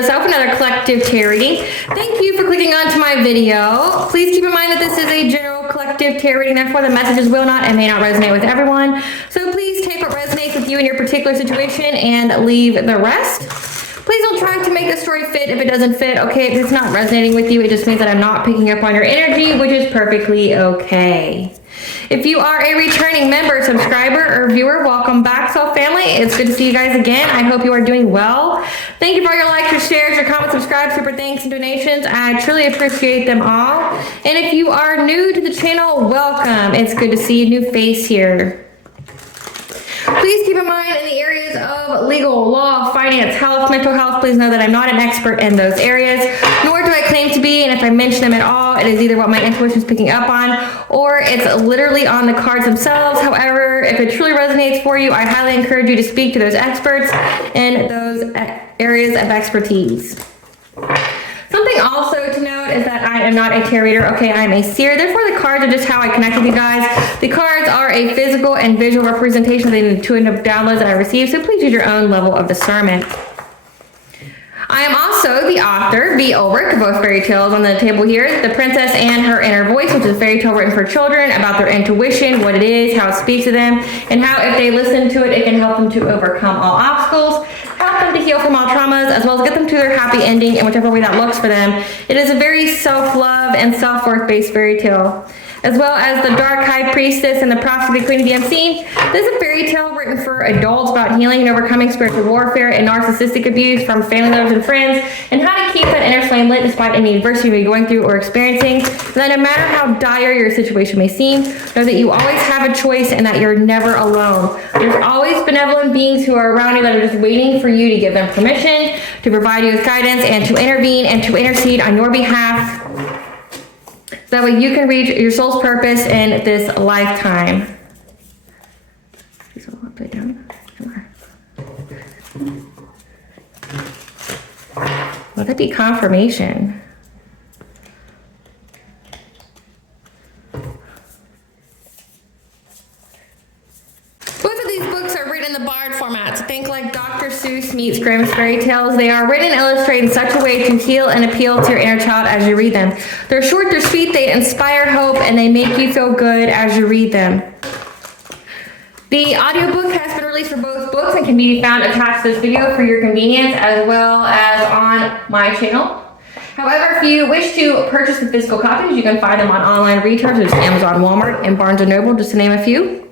Aspiraltotheself, another collective tarot reading. Thank you for clicking onto my video. Please keep in mind that this is a general collective tarot reading, therefore the messages will not and may not resonate with everyone. So please take what resonates with you in your particular situation and leave the rest. Please don't try to make the story fit if it doesn't fit, okay? If it's not resonating with you, it just means that I'm not picking up on your energy, which is perfectly okay. If you are a returning member, subscriber, or viewer, welcome back, Soul Family. It's good to see you guys again. I hope you are doing well. Thank you for all your likes, your shares, your comments, subscribe, super thanks, and donations. I truly appreciate them all. And if you are new to the channel, welcome. It's good to see a new face here. Please keep in mind in the areas of legal, law, finance, health, mental health, please know that I'm not an expert in those areas, nor do I claim to be, and if I mention them at all, it is either what my intuition is picking up on, or it's literally on the cards themselves. However, if it truly resonates for you, I highly encourage you to speak to those experts in those areas of expertise. Something also to note is that I am not a tarot reader, okay? I am a seer. Therefore, the cards are just how I connect with you guys. The cards are a physical and visual representation of the intuitive downloads that I receive, so please use your own level of discernment. I am also the author, B. Ulrich, of both fairy tales on the table here, The Princess and Her Inner Voice, which is a fairy tale written for children about their intuition, what it is, how it speaks to them, and how if they listen to it, it can help them to overcome all obstacles, help them to heal from all traumas, as well as get them to their happy ending in whichever way that looks for them. It is a very self-love and self-worth based fairy tale. As well as The Dark High Priestess and The Prophecy of the Queen of the Unseen. This is a fairy tale written for adults about healing and overcoming spiritual warfare and narcissistic abuse from family members and friends, and how to keep that inner flame lit despite any adversity you may be going through or experiencing. And that no matter how dire your situation may seem, know that you always have a choice and that you're never alone. There's always benevolent beings who are around you that are just waiting for you to give them permission, to provide you with guidance, and to intervene and to intercede on your behalf. So that way you can reach your soul's purpose in this lifetime. These all upside down. Let it be confirmation. Both of these books are written in the barred format, so think like Dr. Seuss meets Grimm's fairy tales. They are written and illustrated in such a way to heal and appeal to your inner child as you read them. They're short, they're sweet, they inspire hope, and they make you feel good as you read them. The audiobook has been released for both books and can be found attached to this video for your convenience, as well as on my channel. However, if you wish to purchase the physical copies, you can find them on online retailers such as Amazon, Walmart, and Barnes & Noble, just to name a few.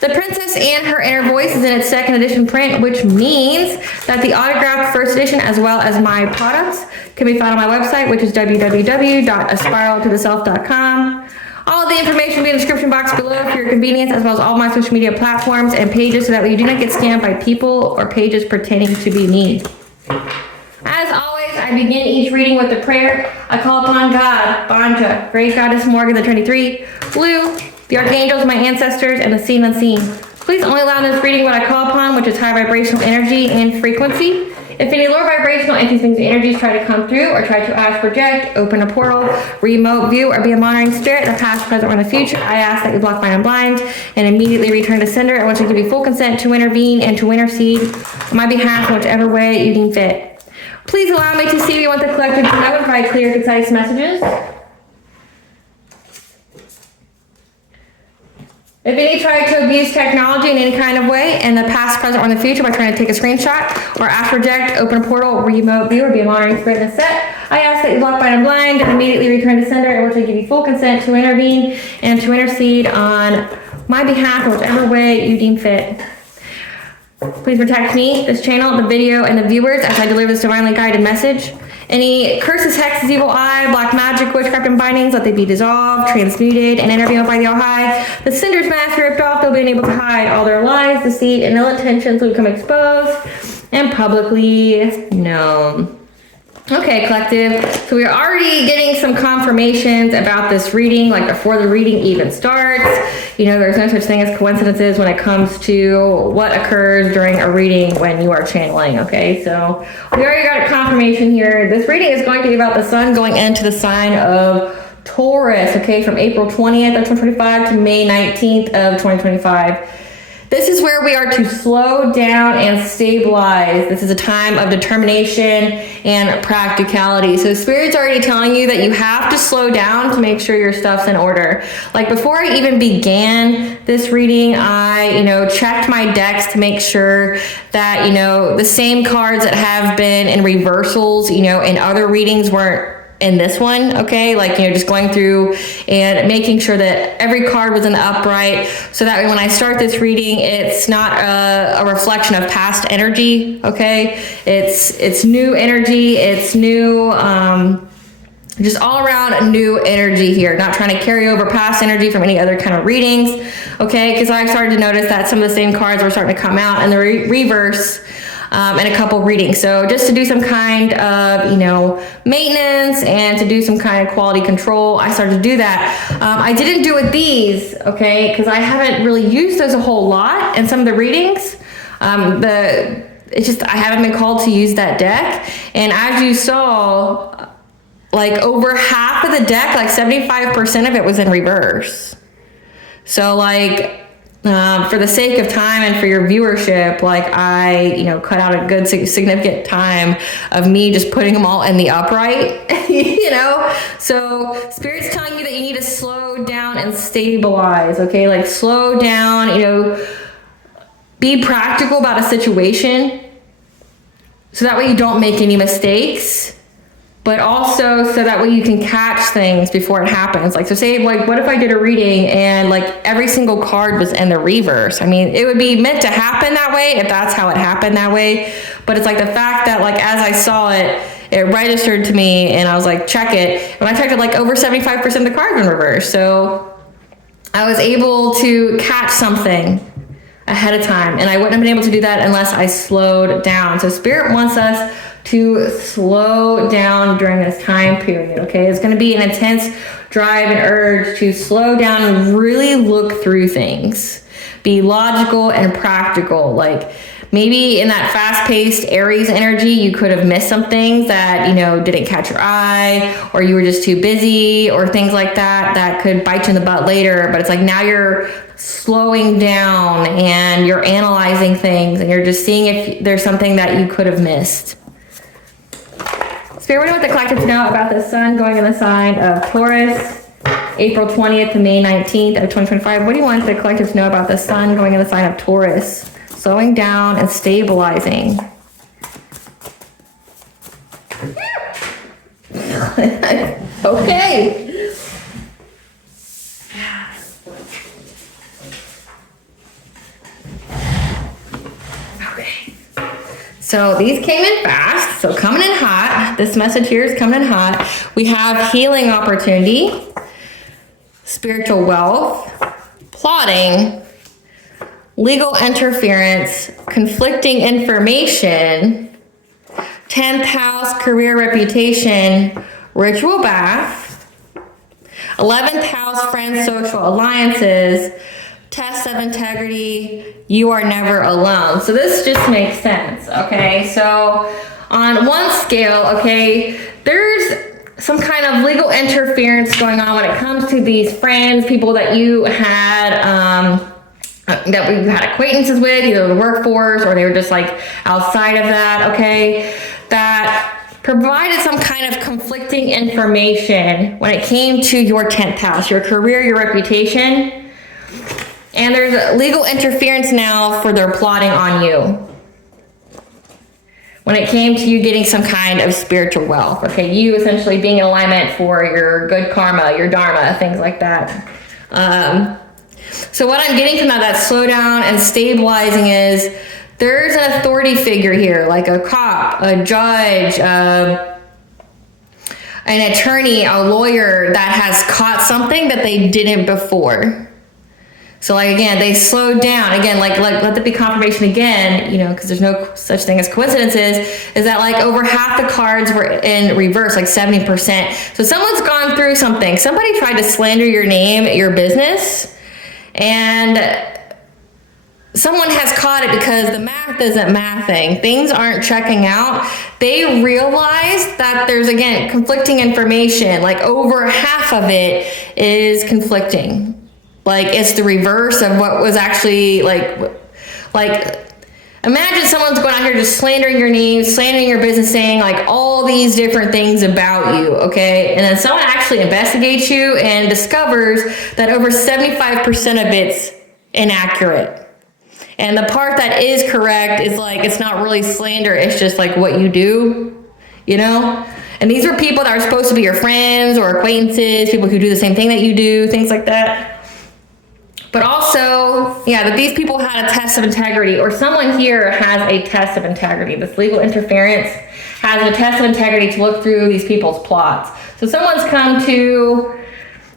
The Princess and Her Inner Voice is in its second edition print, which means that the autographed first edition, as well as my products, can be found on my website, which is www.aspiraltotheself.com. All of the information will be in the description box below for your convenience, as well as all my social media platforms and pages, so that way you do not get scammed by people or pages pretending to be me. As always, I begin each reading with a prayer. I call upon God, Banja, Great Goddess Morgan, the 23, Blue, the archangels, my ancestors, and the seen unseen. Please only allow this reading what I call upon, which is high vibrational energy and frequency. If any lower vibrational entities, things, and energies try to come through or try to ask, project, open a portal, remote view, or be a monitoring spirit, the past, present, or the future, I ask that you block, mind, and blind, and immediately return to sender. I want you to give you full consent to intervene and to intercede on my behalf in whichever way you deem fit. Please allow me to see if you want the collective to know and provide clear, concise messages. If any try to abuse technology in any kind of way, in the past, present, or in the future, by trying to take a screenshot, or ask, project, open a portal, remote view, or be a monitoring spirit in a set, I ask that you block, mind, and blind, and immediately return to sender, in which I give you full consent to intervene and to intercede on my behalf in whichever way you deem fit. Please protect me, this channel, the video, and the viewers as I deliver this divinely guided message. Any curses, hexes, evil eye, black magic, witchcraft, and bindings, let they be dissolved, transmuted, and intervened by the All-High. The sender's mask ripped off, they'll be unable to hide. All their lies, deceit, and ill intentions will become exposed and publicly known. Okay, collective, so we're already getting some confirmations about this reading, like before the reading even starts. You know, there's no such thing as coincidences when it comes to what occurs during a reading when you are channeling, okay? So we already got a confirmation here. This reading is going to be about the sun going into the sign of Taurus, okay, from April 20th of 2025 to May 19th of 2025. This is where we are to slow down and stabilize. This is a time of determination and practicality. So Spirit's already telling you that you have to slow down to make sure your stuff's in order. Like before I even began this reading, I, checked my decks to make sure that, the same cards that have been in reversals, in other readings weren't in this one, okay? Like, just going through and making sure that every card was in the upright, so that way when I start this reading, it's not a reflection of past energy, okay? It's new energy, it's new, just all around new energy here, not trying to carry over past energy from any other kind of readings, okay? Because I started to notice that some of the same cards were starting to come out in the reverse, in a couple readings. So just to do some kind of, maintenance and to do some kind of quality control, I started to do that. I didn't do it with these, okay, because I haven't really used those a whole lot in some of the readings. It's just, I haven't been called to use that deck. And as you saw, like over half of the deck, like 75% of it was in reverse. So like, for the sake of time and for your viewership, like I, cut out a good significant time of me just putting them all in the upright, So Spirit's telling you that you need to slow down and stabilize, okay? Like slow down, be practical about a situation so that way you don't make any mistakes, but also so that way you can catch things before it happens. Like, so say, like, what if I did a reading and like every single card was in the reverse? I mean, it would be meant to happen that way if that's how it happened that way. But it's like the fact that like, as I saw it, it registered to me and I was like, check it. When I checked it, like over 75% of the cards were in reverse. So I was able to catch something ahead of time, and I wouldn't have been able to do that unless I slowed down. So Spirit wants us to slow down during this time period, okay? It's going to be an intense drive and urge to slow down and really look through things. Be logical and practical. Like maybe in that fast-paced Aries energy, you could have missed some things that, didn't catch your eye, or you were just too busy, or things like that that could bite you in the butt later. But it's like now you're slowing down and you're analyzing things and you're just seeing if there's something that you could have missed. Spirit, what do you want the collective to know about the sun going in the sign of Taurus, April 20th to May 19th of 2025? What do you want the collective to know about the sun going in the sign of Taurus, slowing down and stabilizing? Okay. So these came in fast, so coming in hot. This message here is coming in hot. We have healing opportunity, spiritual wealth, plotting, legal interference, conflicting information, 10th house, career reputation, ritual bath, 11th house, friends, social alliances, test of integrity, you are never alone. So this just makes sense, okay? So on one scale, okay, there's some kind of legal interference going on when it comes to these friends, people that you had, that we've had acquaintances with, either the workforce or they were just like outside of that, okay, that provided some kind of conflicting information when it came to your 10th house, your career, your reputation. And there's legal interference now for their plotting on you when it came to you getting some kind of spiritual wealth. Okay, you essentially being in alignment for your good karma, your dharma, things like that. So what I'm getting from that slow down and stabilizing is there's an authority figure here, like a cop, a judge, an attorney, a lawyer that has caught something that they didn't before. So like, again, they slowed down. Again, like let that be confirmation again, because there's no such thing as coincidences, is that like over half the cards were in reverse, like 70%. So someone's gone through something. Somebody tried to slander your name, your business, and someone has caught it because the math isn't mathing. Things aren't checking out. They realize that there's, again, conflicting information. Like over half of it is conflicting. Like it's the reverse of what was actually like Like, imagine someone's going out here just slandering your name, slandering your business, saying like all these different things about you, okay? And then someone actually investigates you and discovers that over 75% of it's inaccurate. And the part that is correct is like, it's not really slander, it's just like what you do, you know? And these are people that are supposed to be your friends or acquaintances, people who do the same thing that you do, things like that. But also, yeah, that these people had a test of integrity, or someone here has a test of integrity. This legal interference has a test of integrity to look through these people's plots. So someone's come to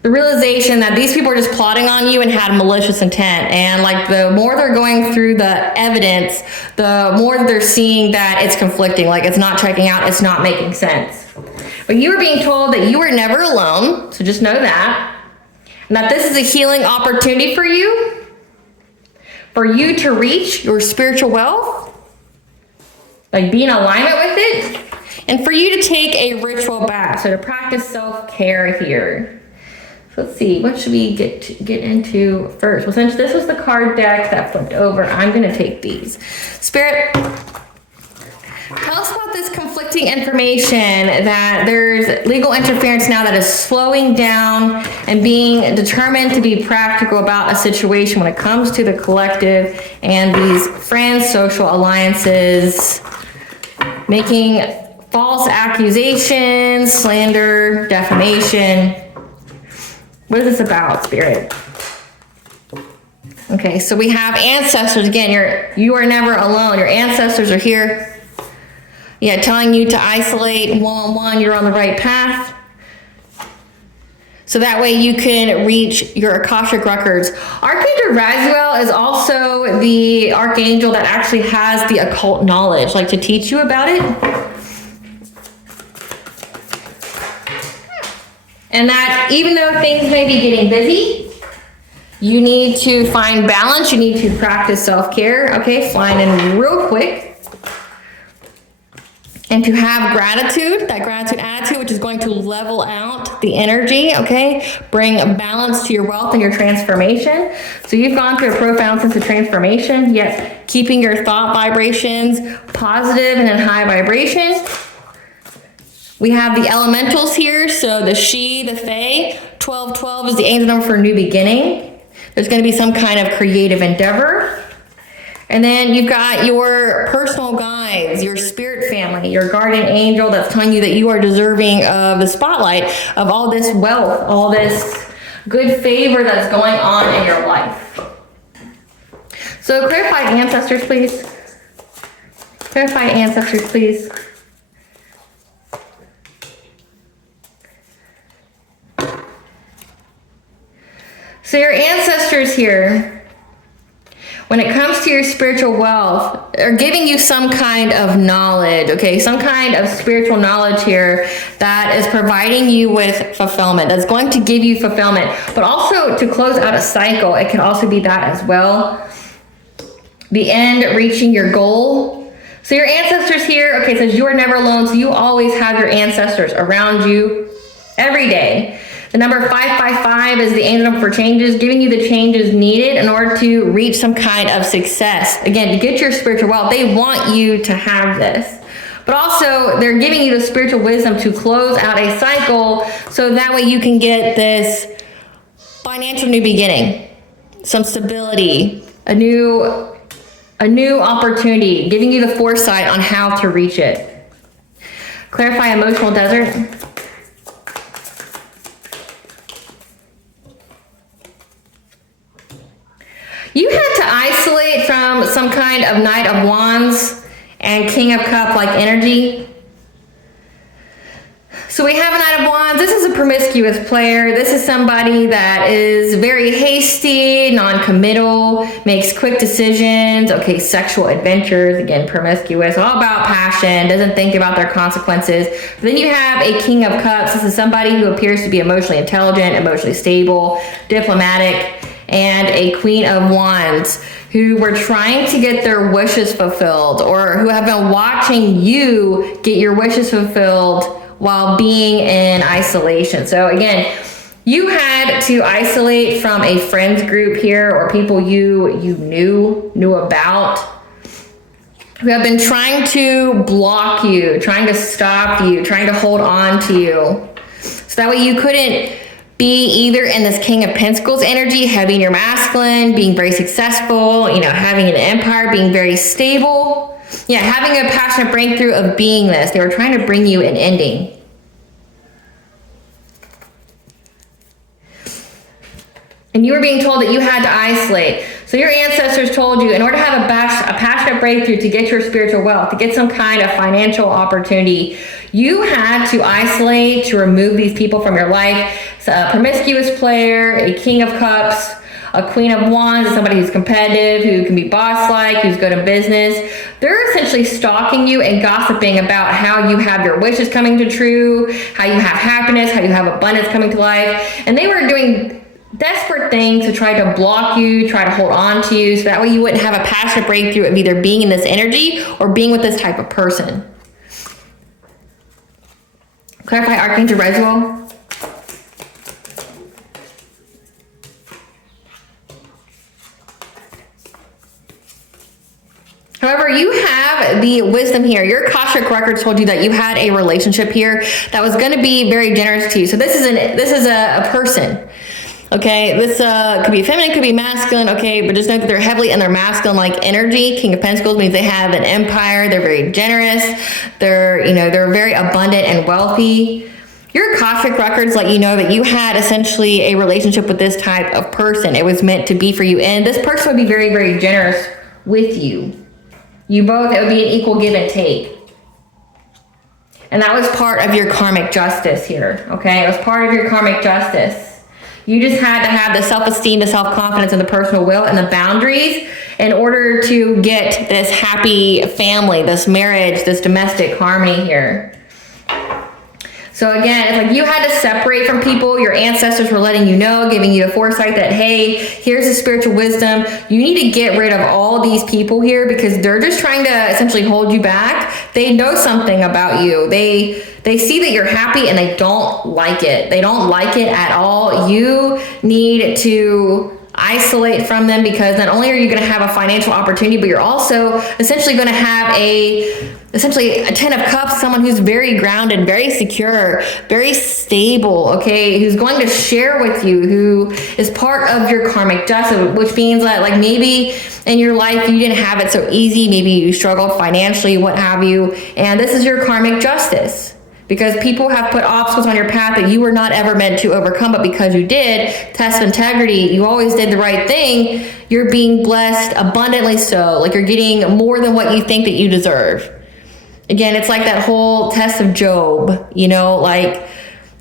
the realization that these people are just plotting on you and had malicious intent. And like the more they're going through the evidence, the more they're seeing that it's conflicting, like it's not checking out, it's not making sense. But you are being told that you are never alone, so just know that. And that this is a healing opportunity for you to reach your spiritual wealth, like be in alignment with it, and for you to take a ritual bath, so to practice self-care here. Let's see, what should we get into first? Well, since this was the card deck that flipped over, I'm going to take these. Spirit, tell us about this conflicting information that there's legal interference now that is slowing down and being determined to be practical about a situation when it comes to the collective and these friends, social alliances, making false accusations, slander, defamation. What is this about, Spirit? Okay, so we have ancestors. Again, you are never alone. Your ancestors are here. Yeah, telling you to isolate one-on-one. You're on the right path. So that way you can reach your Akashic records. Archangel Raziel is also the archangel that actually has the occult knowledge, like to teach you about it. And that even though things may be getting busy, you need to find balance. You need to practice self-care. Okay, flying in real quick. And to have gratitude, that gratitude attitude, which is going to level out the energy, okay? Bring balance to your wealth and your transformation. So you've gone through a profound sense of transformation, yet keeping your thought vibrations positive and in high vibration. We have the elementals here, so the she, the fae. 1212 is the angel number for new beginning. There's going to be some kind of creative endeavor. And then you've got your personal guides, your spirit family, your guardian angel that's telling you that you are deserving of the spotlight of all this wealth, all this good favor that's going on in your life. So clarify ancestors, please. Clarify ancestors, please. So your ancestors here, when it comes to your spiritual wealth, are giving you some kind of knowledge, okay? Some kind of spiritual knowledge here that is providing you with fulfillment, that's going to give you fulfillment. But also to close out a cycle, it can also be that as well. The end, reaching your goal. So your ancestors here, okay, says you are never alone, so you always have your ancestors around you every day. The number 555 is the angel number for changes, giving you the changes needed in order to reach some kind of success. Again, to get your spiritual wealth, they want you to have this. But also, they're giving you the spiritual wisdom to close out a cycle so that way you can get this financial new beginning, some stability, a new opportunity, giving you the foresight on how to reach it. Clarify emotional desert. You had to isolate from some kind of Knight of Wands and King of Cup like energy. So we have a Knight of Wands. This is a promiscuous player. This is somebody that is very hasty, non-committal, makes quick decisions. Okay, sexual adventures, again, promiscuous, all about passion, doesn't think about their consequences. But then you have a King of Cups. This is somebody who appears to be emotionally intelligent, emotionally stable, diplomatic, and a Queen of Wands who were trying to get their wishes fulfilled, or who have been watching you get your wishes fulfilled while being in isolation. So again, You had to isolate from a friends group here, or people you knew about, who have been trying to block you, trying to stop you, trying to hold on to you. So that way you couldn't be either in this King of Pentacles energy, having your masculine, being very successful, having an empire, being very stable. Yeah, having a passionate breakthrough of being this. They were trying to bring you an ending. And you were being told that you had to isolate. So your ancestors told you, in order to have a passionate breakthrough, to get your spiritual wealth, to get some kind of financial opportunity, you had to isolate, to remove these people from your life. So a promiscuous player, a King of Cups, a Queen of Wands, somebody who's competitive, who can be boss-like, who's good at business. They're essentially stalking you and gossiping about how you have your wishes coming to true, how you have happiness, how you have abundance coming to life. And they were doing desperate things to try to block you, try to hold on to you, so that way you wouldn't have a passionate breakthrough of either being in this energy or being with this type of person. Clarify Archangel Raziel. However, you have the wisdom here. Your Akashic record told you that you had a relationship here that was going to be very generous to you. So this is a person. Okay, this could be feminine, could be masculine, okay, but just know that they're heavily in their masculine-like energy. King of Pentacles means they have an empire, they're very generous, they're very abundant and wealthy. Your Akashic records let you know that you had essentially a relationship with this type of person. It was meant to be for you, and this person would be very, very generous with you. You both, it would be an equal give and take. And that was part of your karmic justice here, okay? It was part of your karmic justice. You just had to have the self-esteem, the self-confidence, and the personal will and the boundaries in order to get this happy family, this marriage, this domestic harmony here. So again, it's like you had to separate from people. Your ancestors were letting you know, giving you the foresight that, hey, here's the spiritual wisdom. You need to get rid of all these people here because they're just trying to essentially hold you back. They know something about you. They see that you're happy and they don't like it. They don't like it at all. You need to isolate from them because not only are you going to have a financial opportunity, but you're also essentially going to have essentially a 10 of Cups, someone who's very grounded, very secure, very stable, okay, who's going to share with you, who is part of your karmic justice, which means that like maybe in your life you didn't have it so easy, maybe you struggled financially, what have you, and this is your karmic justice. Because people have put obstacles on your path that you were not ever meant to overcome, but because you did, test of integrity, you always did the right thing, you're being blessed abundantly so. Like you're getting more than what you think that you deserve. Again, it's like that whole test of Job, like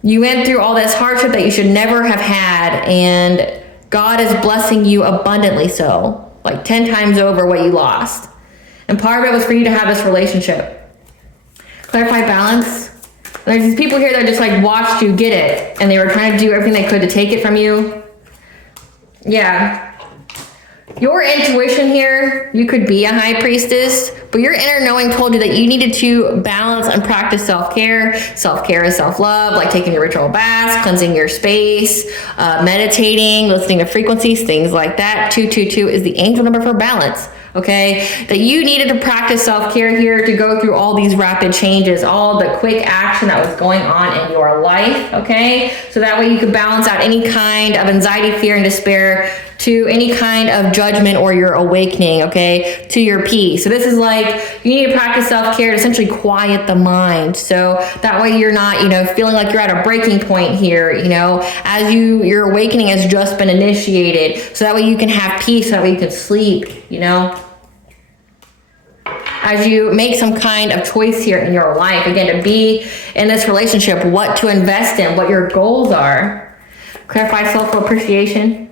you went through all this hardship that you should never have had, and God is blessing you abundantly so, like 10 times over what you lost. And part of it was for you to have this relationship. Clarify balance. There's these people here that just like watched you get it, and they were trying to do everything they could to take it from you. Yeah. Your intuition here, you could be a high priestess, but your inner knowing told you that you needed to balance and practice self-care. Self-care is self-love, like taking your ritual baths, cleansing your space, meditating, listening to frequencies, things like that. 222 is the angel number for balance. Okay, that you needed to practice self-care here to go through all these rapid changes, all the quick action that was going on in your life, okay? So that way you could balance out any kind of anxiety, fear, and despair to any kind of judgment or your awakening, okay, to your peace. So this is like, you need to practice self-care to essentially quiet the mind. So that way you're not, feeling like you're at a breaking point here, as your awakening has just been initiated. So that way you can have peace, so that way you can sleep, as you make some kind of choice here in your life, again, to be in this relationship, what to invest in, what your goals are. Clarify self-appreciation.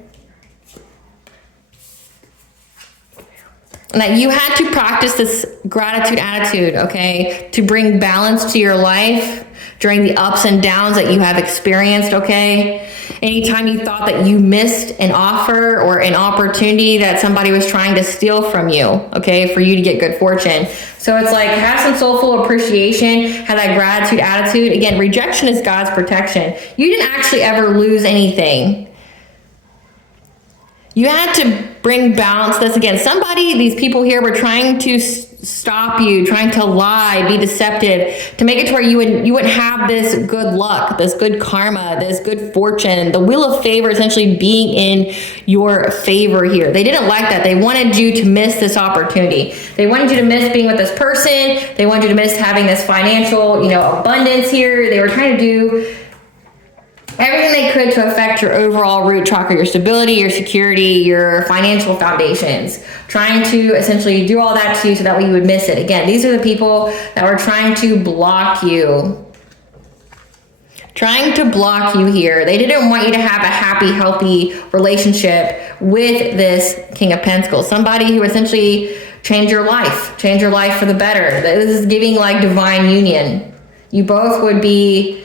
And that you had to practice this gratitude attitude, okay, to bring balance to your life during the ups and downs that you have experienced, okay? Anytime you thought that you missed an offer or an opportunity that somebody was trying to steal from you, okay, for you to get good fortune. So it's like, have some soulful appreciation, have that gratitude attitude. Again, rejection is God's protection. You didn't actually ever lose anything. You had to bring balance to this. Again, these people here were trying to stop you, trying to lie, be deceptive, to make it to where you wouldn't have this good luck, this good karma, this good fortune, the wheel of favor essentially being in your favor here. They didn't like that. They wanted you to miss this opportunity. They wanted you to miss being with this person. They wanted you to miss having this financial, abundance here. They were trying to do everything they could to affect your overall root chakra, your stability, your security, your financial foundations, trying to essentially do all that to you so that way you would miss it. Again, these are the people that were trying to block you. Trying to block you here. They didn't want you to have a happy, healthy relationship with this King of Pentacles. Somebody who essentially changed your life for the better. This is giving like divine union. You both would be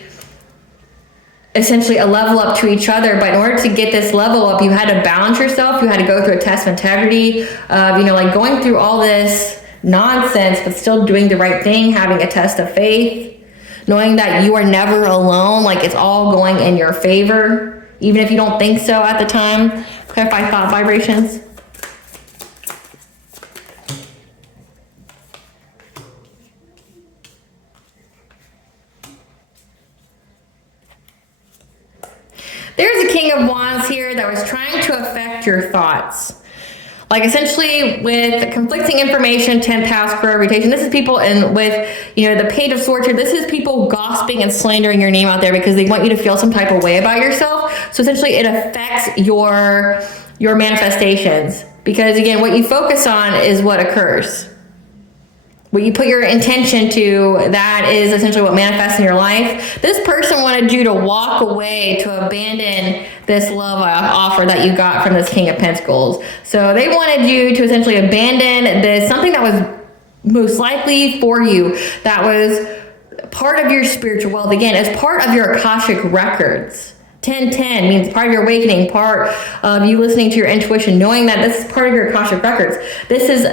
essentially a level up to each other, but in order to get this level up, you had to balance yourself. You had to go through a test of integrity of, like going through all this nonsense, but still doing the right thing, having a test of faith, knowing that you are never alone, like it's all going in your favor, even if you don't think so at the time. Clarify thought vibrations. There's a King of Wands here that was trying to affect your thoughts. Like essentially with conflicting information, 10th house, career, reputation. This is people with the Page of Swords here. This is people gossiping and slandering your name out there because they want you to feel some type of way about yourself. So essentially it affects your manifestations. Because again, what you focus on is what occurs. What you put your intention to, that is essentially what manifests in your life. This person wanted you to walk away, to abandon this love offer that you got from this King of Pentacles. So they wanted you to essentially abandon this, something that was most likely for you, that was part of your spiritual wealth. Again, as part of your Akashic records. 1010 means part of your awakening, part of you listening to your intuition, knowing that this is part of your Akashic records. This is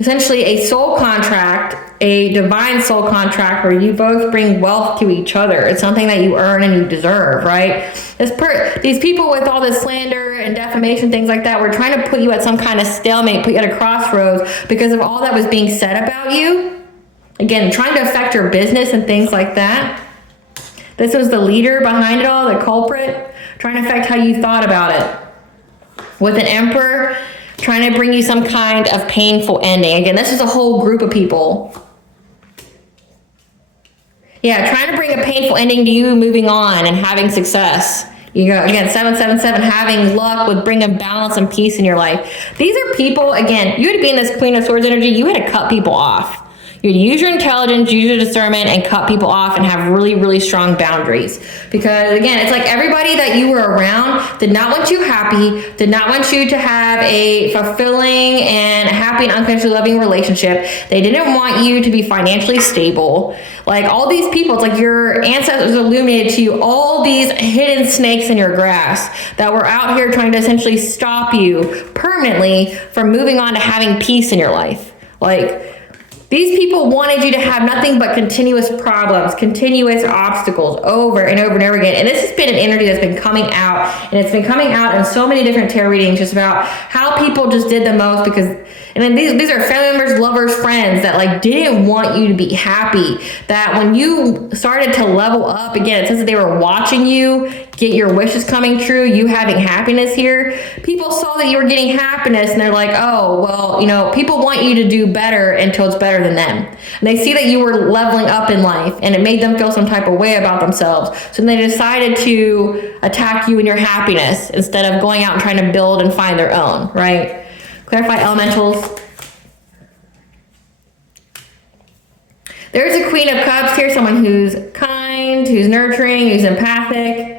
essentially a soul contract, a divine soul contract where you both bring wealth to each other. It's something that you earn and you deserve, right? These people with all this slander and defamation, things like that, were trying to put you at some kind of stalemate, put you at a crossroads because of all that was being said about you. Again, trying to affect your business and things like that. This was the leader behind it all, the culprit, trying to affect how you thought about it. With an Emperor, trying to bring you some kind of painful ending. Again, this is a whole group of people. Yeah, trying to bring a painful ending to you moving on and having success. Again, 777, having luck would bring a balance and peace in your life. These are people, again, you had to be in this Queen of Swords energy, you had to cut people off. You'd use your intelligence, use your discernment, and cut people off and have really, really strong boundaries. Because again, it's like everybody that you were around did not want you happy, did not want you to have a fulfilling and happy and unconditionally loving relationship. They didn't want you to be financially stable. Like all these people, it's like your ancestors illuminated to you all these hidden snakes in your grass that were out here trying to essentially stop you permanently from moving on to having peace in your life. Like, these people wanted you to have nothing but continuous problems, continuous obstacles over and over and over again. And this has been an energy that's been coming out, and it's been coming out in so many different tarot readings just about how people just did the most because, and then these are family members, lovers, friends that like didn't want you to be happy. That when you started to level up, again, it says that they were watching you get your wishes coming true, you having happiness here. People saw that you were getting happiness and they're like, oh, well, people want you to do better until it's better than them. And they see that you were leveling up in life and it made them feel some type of way about themselves. So they decided to attack you in your happiness instead of going out and trying to build and find their own, right? Clarify elementals. There's a Queen of Cups here, someone who's kind, who's nurturing, who's empathic.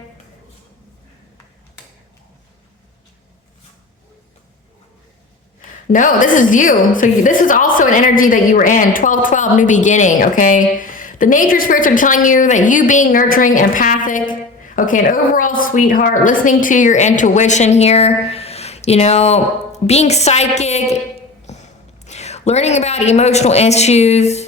No, this is you. So this is also an energy that you were in. 12-12, new beginning, okay? The nature spirits are telling you that you being nurturing, empathic, okay, an overall sweetheart, listening to your intuition here, you know, being psychic, learning about emotional issues,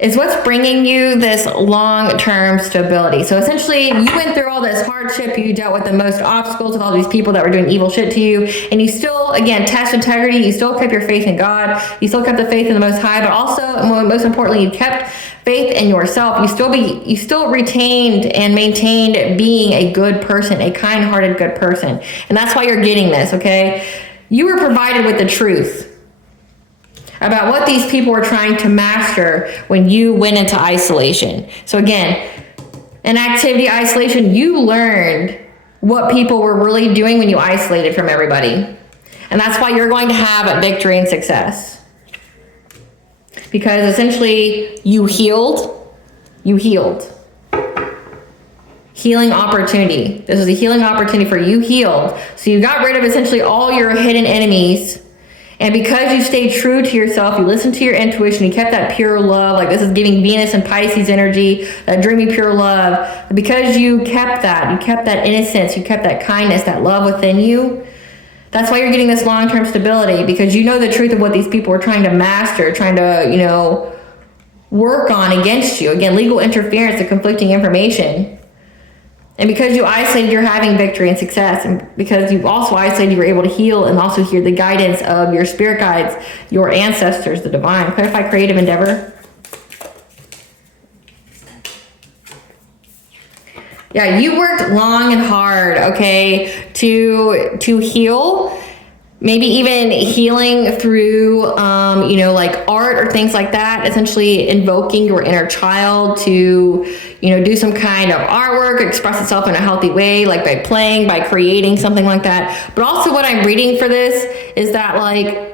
is what's bringing you this long-term stability. So essentially, you went through all this hardship, you dealt with the most obstacles with all these people that were doing evil shit to you, and you still, again, test integrity, you still kept your faith in God, you still kept the faith in the Most High, but also, most importantly, you kept faith in yourself. You still retained and maintained being a good person, a kind-hearted good person. And that's why you're getting this, okay? You were provided with the truth about what these people were trying to master when you went into isolation. So again, in activity isolation, you learned what people were really doing when you isolated from everybody. And that's why you're going to have victory and success. Because essentially you healed. Healing opportunity. This was a healing opportunity for you healed. So you got rid of essentially all your hidden enemies. And because you stayed true to yourself, you listened to your intuition, you kept that pure love, like this is giving Venus and Pisces energy, that dreamy pure love. Because you kept that innocence, you kept that kindness, that love within you, that's why you're getting this long-term stability, because you know the truth of what these people are trying to master, trying to, you know, work on against you. Again, legal interference, the conflicting information. And because you isolated, you're having victory and success. And because you've also isolated, you were able to heal and also hear the guidance of your spirit guides, your ancestors, the divine. Clarify creative endeavor. Yeah, you worked long and hard, okay, to heal. Maybe even healing through, you know, like art or things like that, essentially invoking your inner child to, you know, do some kind of artwork, express itself in a healthy way, like by playing, by creating, something like that. But also what I'm reading for this is that, like,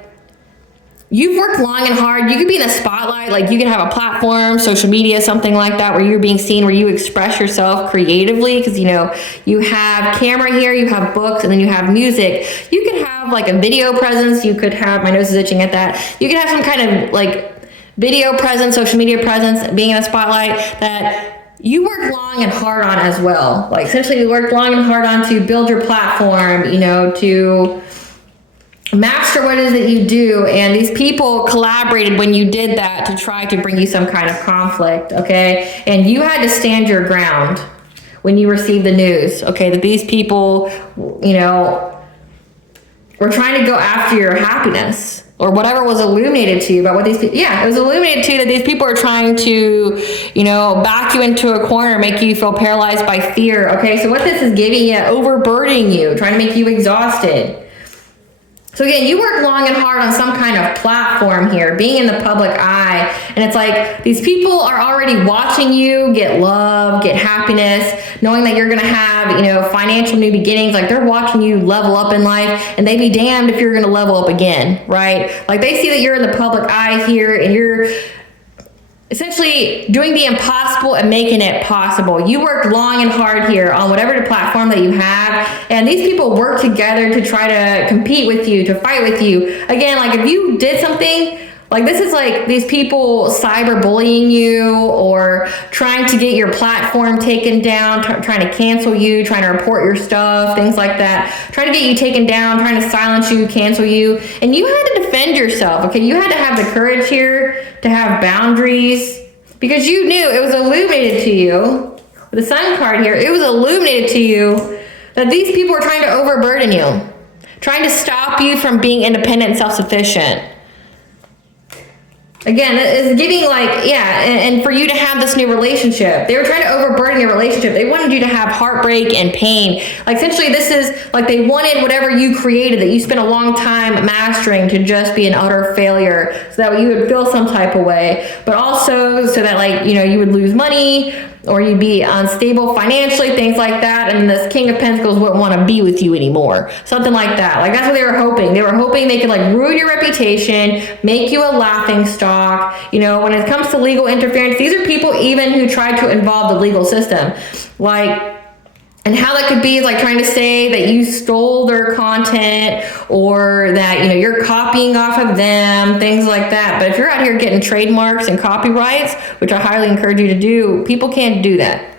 you've worked long and hard. You could be in the spotlight, like you can have a platform, social media, something like that, where you're being seen, where you express yourself creatively, because, you know, you have camera here, you have books, and then you have music. You could have like a video presence. You could have, my nose is itching at that. You could have some kind of like video presence, social media presence, being in the spotlight that you worked long and hard on as well. Like essentially you worked long and hard on to build your platform, you know, to master what it is that you do, and these people collaborated when you did that to try to bring you some kind of conflict, okay? And you had to stand your ground when you received the news, okay, that these people, you know, were trying to go after your happiness or whatever was illuminated to you about what these people, yeah, it was illuminated to you that these people are trying to, you know, back you into a corner, make you feel paralyzed by fear, okay? So what this is giving you, overburdening you, trying to make you exhausted. So again, you work long and hard on some kind of platform here, being in the public eye. And it's like these people are already watching you get love, get happiness, knowing that you're going to have, you know, financial new beginnings. Like they're watching you level up in life, and they'd be damned if you're going to level up again, right? Like they see that you're in the public eye here and you're essentially doing the impossible and making it possible. You worked long and hard here on whatever the platform that you have, and these people work together to try to compete with you, to fight with you. Again, like if you did something, like this is like these people cyberbullying you or trying to get your platform taken down, trying to cancel you, trying to report your stuff, things like that, trying to get you taken down, trying to silence you, cancel you. And you had to defend yourself, okay? You had to have the courage here to have boundaries, because you knew it was illuminated to you, with the Sun card here, it was illuminated to you that these people were trying to overburden you, trying to stop you from being independent and self-sufficient. Again, it's giving like, yeah, and for you to have this new relationship. They were trying to overburden your relationship. They wanted you to have heartbreak and pain. Like essentially this is like they wanted whatever you created that you spent a long time mastering to just be an utter failure, so that you would feel some type of way, but also so that, like, you know, you would lose money or you'd be unstable financially, things like that, and this King of Pentacles wouldn't want to be with you anymore. Something like that. Like that's what they were hoping. They were hoping they could like ruin your reputation, make you a laughing stock. You know, when it comes to legal interference, these are people even who tried to involve the legal system. Like And how that could be is like trying to say that you stole their content or that, you know, you're copying off of them, things like that. But if you're out here getting trademarks and copyrights, which I highly encourage you to do, people can't do that.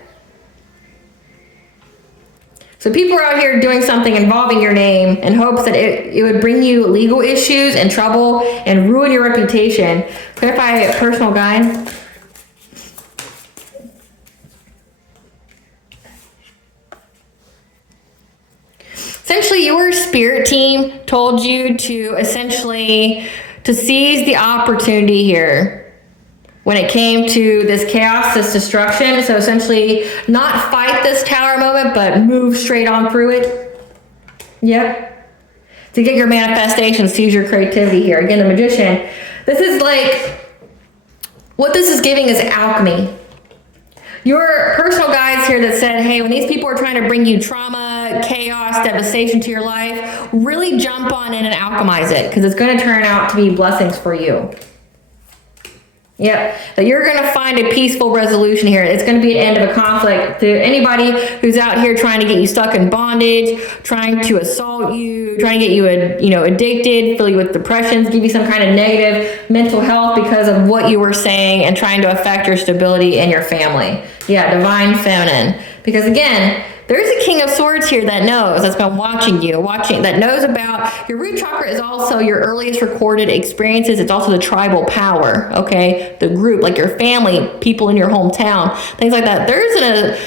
So people are out here doing something involving your name in hopes that it would bring you legal issues and trouble and ruin your reputation. Clarify personal guide. Essentially, your spirit team told you to seize the opportunity here when it came to this chaos, this destruction. So essentially, not fight this tower moment, but move straight on through it. Yep. To get your manifestation, seize your creativity here. Again, the magician. This is like, what this is giving is alchemy. Your personal guides here that said, hey, when these people are trying to bring you trauma, chaos, devastation to your life, really jump on in and alchemize it, because it's going to turn out to be blessings for you. Yep, that you're going to find a peaceful resolution here. It's going to be an end of a conflict. To anybody who's out here trying to get you stuck in bondage, trying to assault you, trying to get you, addicted, fill you with depressions, give you some kind of negative mental health because of what you were saying and trying to affect your stability and your family. Yeah, divine feminine. Because again, there's a King of Swords here that knows, that's been watching, that knows about your root chakra is also your earliest recorded experiences. It's also the tribal power, okay? The group, like your family, people in your hometown, things like that. There's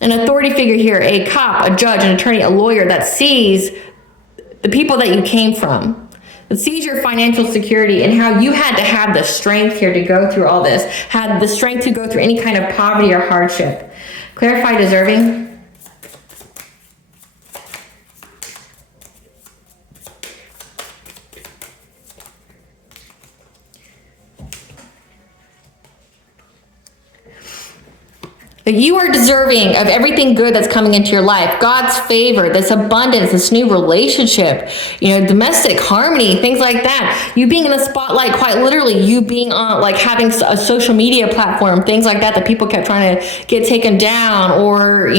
an authority figure here, a cop, a judge, an attorney, a lawyer that sees the people that you came from. It sees your financial security and how you had to have the strength here to go through all this, had the strength to go through any kind of poverty or hardship. Clarify deserving. That you are deserving of everything good that's coming into your life. God's favor, this abundance, this new relationship, domestic harmony, things like that. You being in the spotlight, quite literally, you being on, like having a social media platform, things like that people kept trying to get taken down or,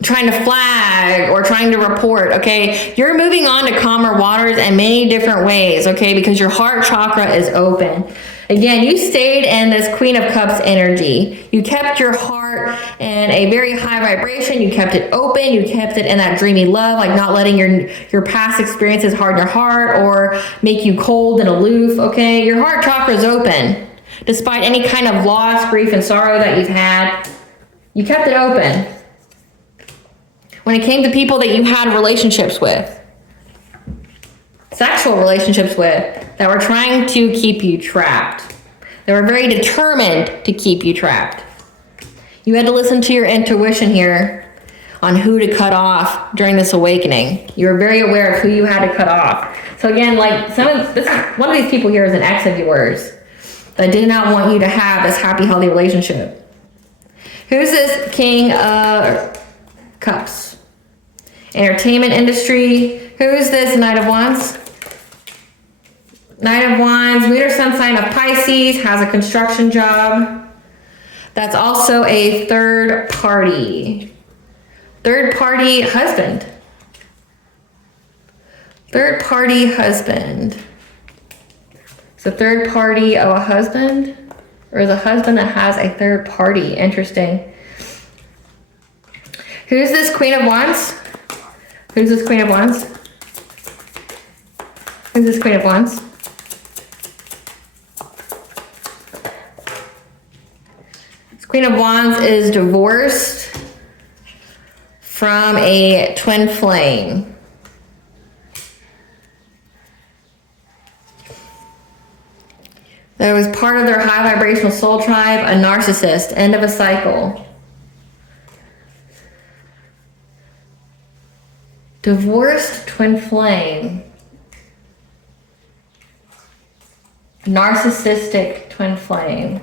trying to flag or trying to report, okay? You're moving on to calmer waters in many different ways, okay? Because your heart chakra is open. Again, you stayed in this Queen of Cups energy. You kept your heart in a very high vibration. You kept it open. You kept it in that dreamy love, like not letting your past experiences harden your heart or make you cold and aloof, okay? Your heart chakra is open. Despite any kind of loss, grief, and sorrow that you've had, you kept it open. When it came to people that you had relationships with, sexual relationships with, that were trying to keep you trapped. They were very determined to keep you trapped. You had to listen to your intuition here on who to cut off during this awakening. You were very aware of who you had to cut off. So again, like one of these people here is an ex of yours that did not want you to have this happy, healthy relationship. Who's this King of Cups? Entertainment industry. Who's this Knight of Wands? Knight of Wands, moon or sun sign of Pisces, has a construction job. That's also a third party. Third party husband. Third party husband. So third party of a husband? Or is a husband that has a third party? Interesting. Who's this Queen of Wands? Who's this Queen of Wands? Who's this Queen of Wands? Queen of Wands is divorced from a twin flame. That was part of their high vibrational soul tribe, a narcissist, end of a cycle. Divorced twin flame. Narcissistic twin flame.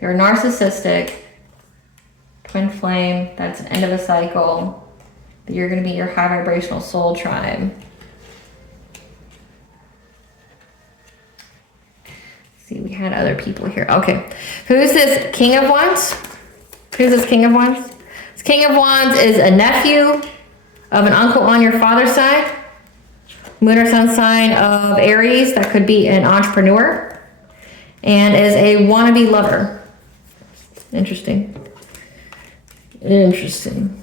They're narcissistic, twin flame, that's an end of a cycle. You're going to be your high vibrational soul tribe. See, we had other people here. Okay. Who's this King of Wands? Who's this King of Wands? This King of Wands is a nephew of an uncle on your father's side. Moon or sun sign of Aries. That could be an entrepreneur. And is a wannabe lover. Interesting. Interesting.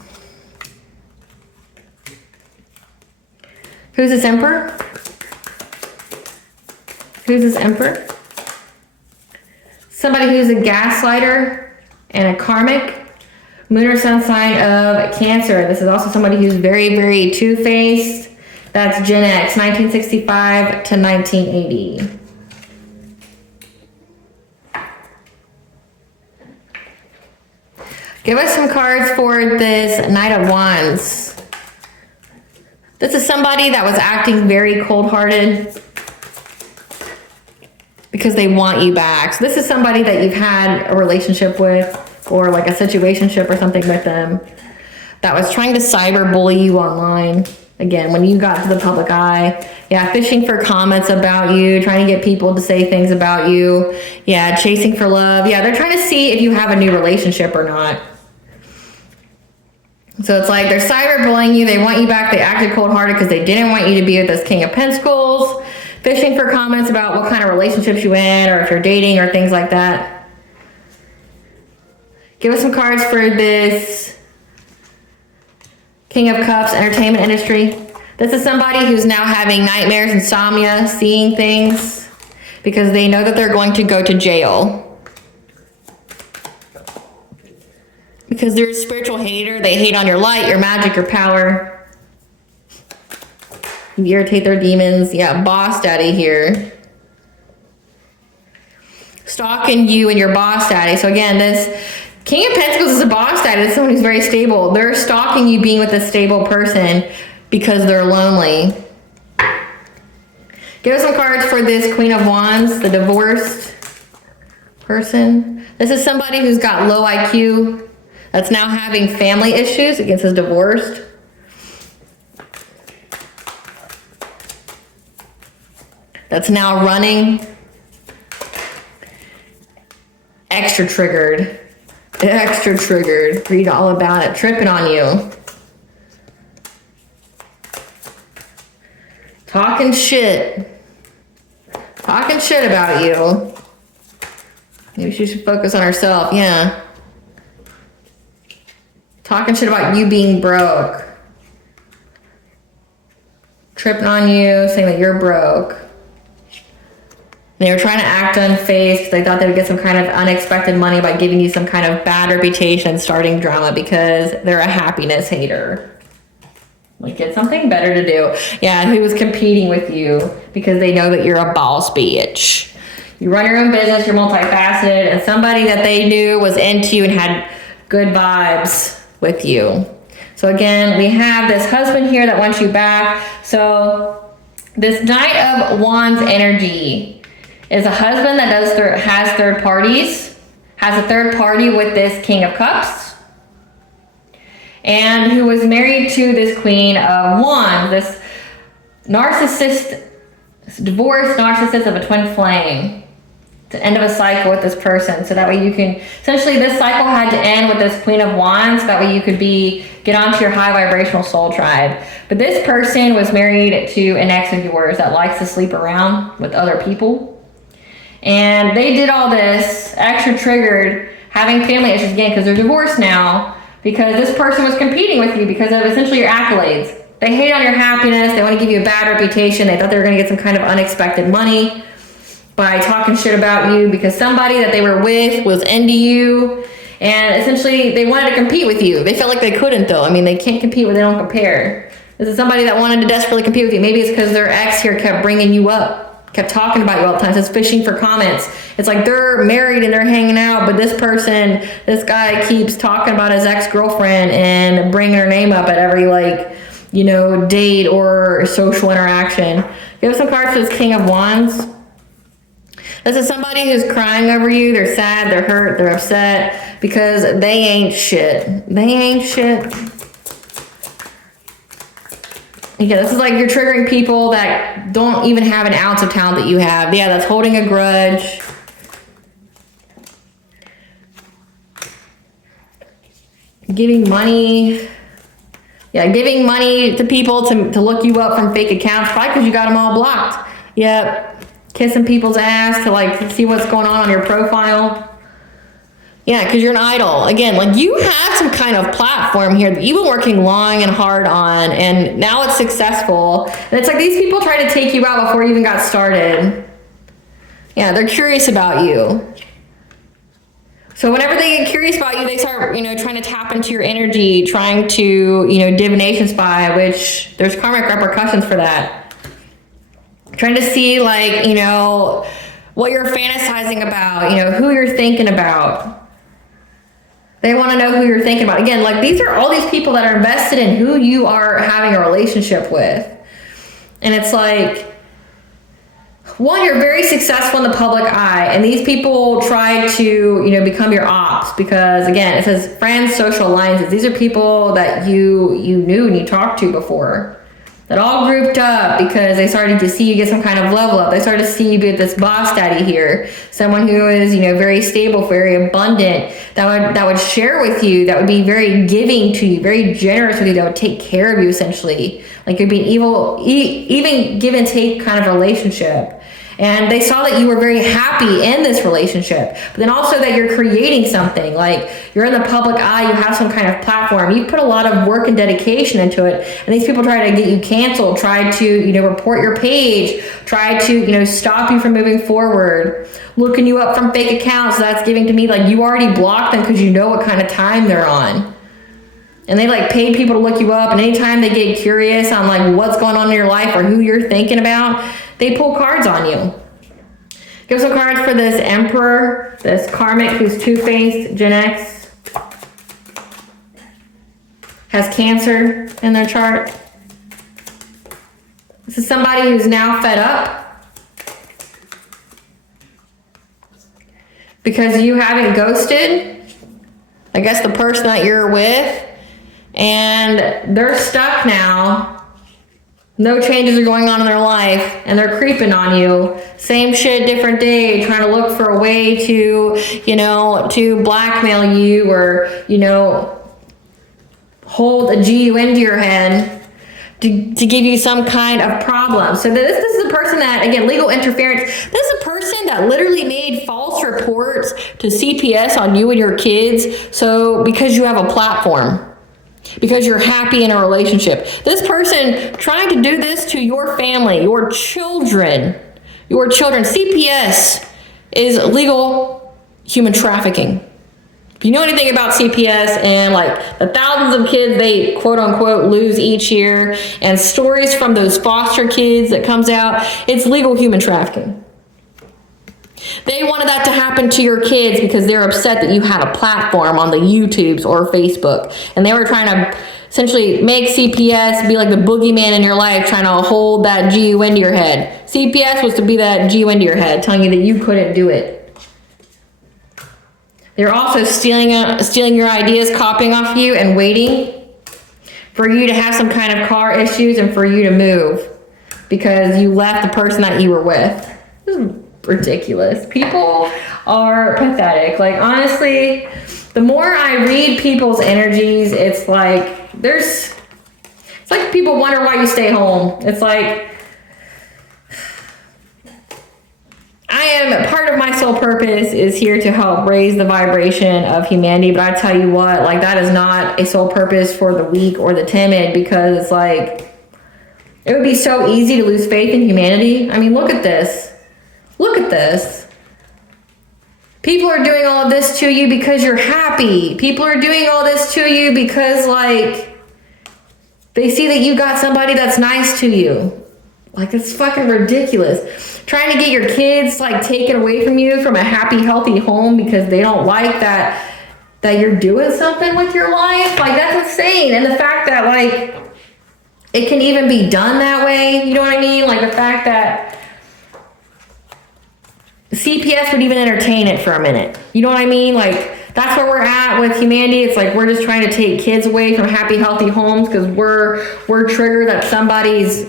Who's this Emperor? Who's this Emperor? Somebody who's a gaslighter and a karmic. Moon or sun sign of Cancer. This is also somebody who's very, very two-faced. That's Gen X, 1965 to 1980. Give us some cards for this Knight of Wands. This is somebody that was acting very cold-hearted because they want you back. So this is somebody that you've had a relationship with, or like a situationship or something with them, that was trying to cyberbully you online. Again, when you got to the public eye, yeah, fishing for comments about you, trying to get people to say things about you, yeah, chasing for love. Yeah, they're trying to see if you have a new relationship or not. So it's like they're cyberbullying you, they want you back, they acted cold-hearted because they didn't want you to be with this King of Pentacles, fishing for comments about what kind of relationships you're in, or if you're dating, or things like that. Give us some cards for this King of Cups, entertainment industry. This is somebody who's now having nightmares, insomnia, seeing things, because they know that they're going to go to jail. Because they're a spiritual hater. They hate on your light, your magic, your power. You irritate their demons. Yeah, boss daddy here. Stalking you and your boss daddy. So again, this King of Pentacles is a boss daddy. It's someone who's very stable. They're stalking you being with a stable person because they're lonely. Give us some cards for this Queen of Wands, the divorced person. This is somebody who's got low IQ, that's now having family issues. Again, it says divorced. That's now running. Extra triggered. Extra triggered. Read all about it. Tripping on you. Talking shit. Talking shit about you. Maybe she should focus on herself. Yeah. Talking shit about you being broke. Tripping on you, saying that you're broke. They were trying to act unfazed because they thought they would get some kind of unexpected money by giving you some kind of bad reputation, starting drama, because they're a happiness hater. Like, get something better to do. Yeah, who was competing with you because they know that you're a boss bitch. You run your own business, you're multifaceted, and somebody that they knew was into you and had good vibes with you. So again, we have this husband here that wants you back. So this Knight of Wands energy is a husband that has third parties, has a third party with this King of Cups, and who was married to this Queen of Wands, this narcissist, divorced narcissist of a twin flame. It's the end of a cycle with this person, so that way you can, essentially this cycle had to end with this Queen of Wands, that way you could get onto your high vibrational soul tribe. But this person was married to an ex of yours that likes to sleep around with other people. And they did all this, extra triggered, having family issues again because they're divorced now, because this person was competing with you because of essentially your accolades. They hate on your happiness. They want to give you a bad reputation. They thought they were going to get some kind of unexpected money by talking shit about you because somebody that they were with was into you. And essentially they wanted to compete with you. They felt like they couldn't though. I mean, they can't compete when they don't compare. This is somebody that wanted to desperately compete with you. Maybe it's because their ex here kept bringing you up. Kept talking about you all the time. So it's fishing for comments. It's like they're married and they're hanging out, but this guy keeps talking about his ex-girlfriend and bringing her name up at every date or social interaction. Give us some cards for this King of Wands. This is somebody who's crying over you. They're sad, they're hurt, they're upset because they ain't shit. They ain't shit. Yeah, this is like you're triggering people that don't even have an ounce of talent that you have. Yeah, that's holding a grudge. Giving money. Yeah, giving money to people to look you up from fake accounts, probably because you got them all blocked. Yep. Kissing people's ass to like see what's going on your profile. Yeah, because you're an idol. Again, like you have some kind of platform here that you've been working long and hard on, and now it's successful. And it's like these people try to take you out before you even got started. Yeah, they're curious about you. So whenever they get curious about you, they start, trying to tap into your energy, trying to, divination spy, which there's karmic repercussions for that. Trying to see, like, what you're fantasizing about, who you're thinking about. They want to know who you're thinking about. Again, like, these are all these people that are invested in who you are having a relationship with. And it's like, one, you're very successful in the public eye, and these people try to, become your ops because, again, it says friends, social alliances. These are people that you knew and you talked to before that all grouped up because they started to see you get some kind of level up. They started to see you be this boss daddy here, someone who is, very stable, very abundant, that would share with you, that would be very giving to you, very generous with you, that would take care of you essentially. Like it'd be an even give and take kind of relationship. And they saw that you were very happy in this relationship, but then also that you're creating something, like you're in the public eye, you have some kind of platform, you put a lot of work and dedication into it, and these people try to get you canceled, try to, report your page, try to, stop you from moving forward, looking you up from fake accounts. That's giving to me, like you already blocked them because you know what kind of time they're on. And they like paid people to look you up, and anytime they get curious on like what's going on in your life or who you're thinking about, they pull cards on you. Give some cards for this Emperor, this karmic who's two-faced, Gen X, has Cancer in their chart. This is somebody who's now fed up because you haven't ghosted, I guess, the person that you're with, and they're stuck now. No changes are going on in their life, and they're creeping on you. Same shit, different day, trying to look for a way to, to blackmail you or, hold a GUN to your head to give you some kind of problem. So this is a person that, again, legal interference, this is a person that literally made false reports to CPS on you and your kids. So because you have a platform, because you're happy in a relationship. This person trying to do this to your family, your children. CPS is legal human trafficking. If you know anything about CPS and like the thousands of kids they quote unquote lose each year and stories from those foster kids that comes out, it's legal human trafficking. They wanted that to happen to your kids because they're upset that you had a platform on the YouTubes or Facebook. And they were trying to essentially make CPS be like the boogeyman in your life, trying to hold that GUN to your head. CPS was to be that GUN to your head, telling you that you couldn't do it. They're also stealing your ideas, copying off you, and waiting for you to have some kind of car issues and for you to move because you left the person that you were with. This is ridiculous. People are pathetic. Like, honestly, the more I read people's energies, it's like people wonder why you stay home. It's like, part of my sole purpose is here to help raise the vibration of humanity, but I tell you what, like, that is not a sole purpose for the weak or the timid, because it's like, it would be so easy to lose faith in humanity. I mean, look at this. Look at this. People are doing all of this to you because you're happy. People are doing all this to you because, like, they see that you got somebody that's nice to you. Like, it's fucking ridiculous. Trying to get your kids, like, taken away from you from a happy, healthy home because they don't like that you're doing something with your life. Like, that's insane. And the fact that, like, it can even be done that way. You know what I mean? Like, the fact that CPS would even entertain it for a minute. You know what I mean? Like, that's where we're at with humanity. It's like we're just trying to take kids away from happy, healthy homes because we're triggered that somebody's,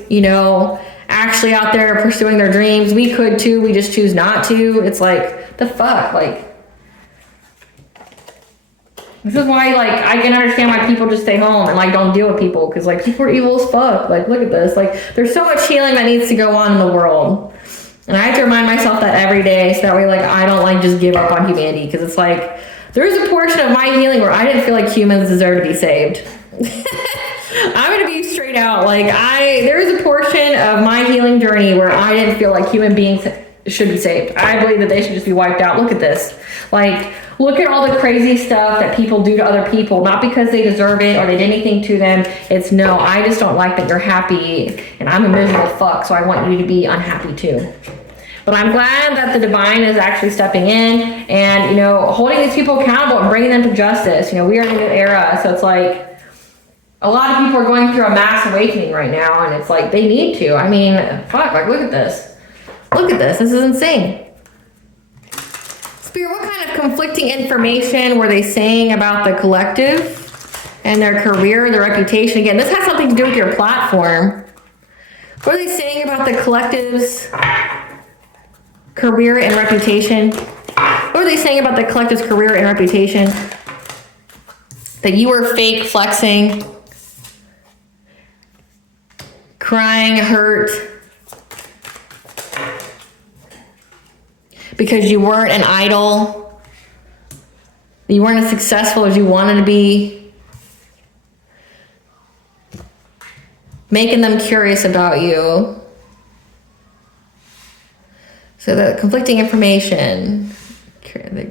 actually out there pursuing their dreams. We could too. We just choose not to. It's like, the fuck? Like, This is why, like, I can understand why people just stay home and, like, don't deal with people. Because, like, people are evil as fuck. Like, look at this. Like, there's so much healing that needs to go on in the world. And I have to remind myself that every day. So that way, like, I don't, like, just give up on humanity. Because it's like, there's a portion of my healing where I didn't feel like humans deserve to be saved. I'm going to be straight out. Like, there is a portion of my healing journey where I didn't feel like human beings should be saved. I believe that they should just be wiped out. Look at this. Like, look at all the crazy stuff that people do to other people, not because they deserve it or they did anything to them. It's no, I just don't like that you're happy and I'm a miserable fuck, so I want you to be unhappy too. But I'm glad that the divine is actually stepping in and, you know, holding these people accountable and bringing them to justice. You know, we are in a new era, so it's like a lot of people are going through a mass awakening right now, and it's like they need to. I mean, fuck, like, look at this. Look at this. This is insane. Spirit, what kind of conflicting information were they saying about the collective and their career, their reputation? Again, this has something to do with your platform. What are they saying about the collective's career and reputation? What are they saying about the collective's career and reputation? That you were fake flexing, crying, hurt, because you weren't an idol, you weren't as successful as you wanted to be, making them curious about you. So the conflicting information,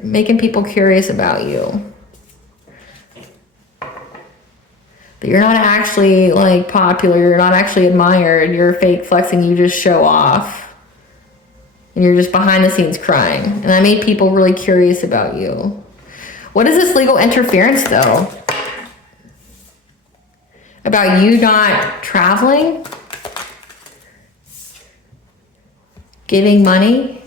making people curious about you. That you're not actually, like, popular, you're not actually admired, you're fake flexing, you just show off. And you're just behind the scenes crying. And that made people really curious about you. What is this legal interference, though? About you not traveling? Giving money?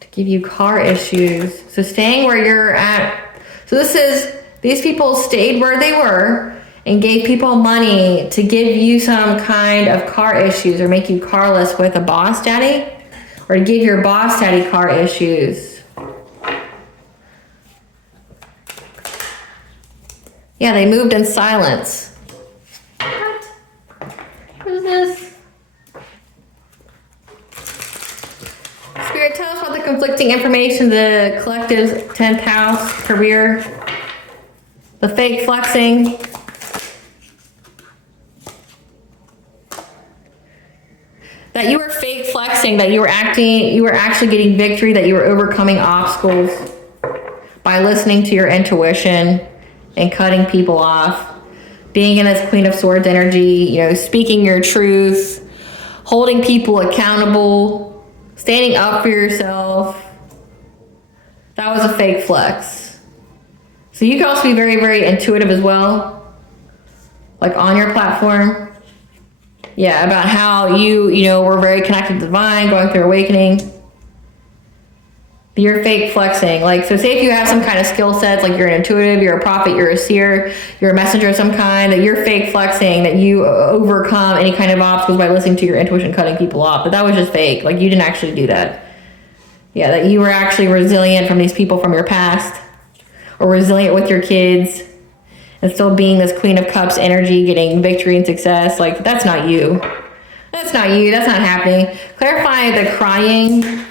To give you car issues. So staying where you're at. So this is, these people stayed where they were and gave people money to give you some kind of car issues or make you carless with a boss daddy, or to give your boss daddy car issues. Yeah, they moved in silence. What? What is this? Spirit, tell us about the conflicting information, the collective's 10th house, career, the fake flexing. That you were fake flexing, that you were actually getting victory, that you were overcoming obstacles by listening to your intuition and cutting people off, being in this Queen of Swords energy, you know, speaking your truth, holding people accountable, standing up for yourself. That was a fake flex. So you can also be very, very intuitive as well, like on your platform. Yeah, about how you know, were very connected to the divine, going through awakening. You're fake flexing. Like, so say if you have some kind of skill sets, like you're an intuitive, you're a prophet, you're a seer, you're a messenger of some kind, that you're fake flexing, that you overcome any kind of obstacles by listening to your intuition, cutting people off. But that was just fake. Like, you didn't actually do that. Yeah, that you were actually resilient from these people from your past, or resilient with your kids, and still being this Queen of Cups energy, getting victory and success. Like, that's not you. That's not you. That's not happening. Clarify the crying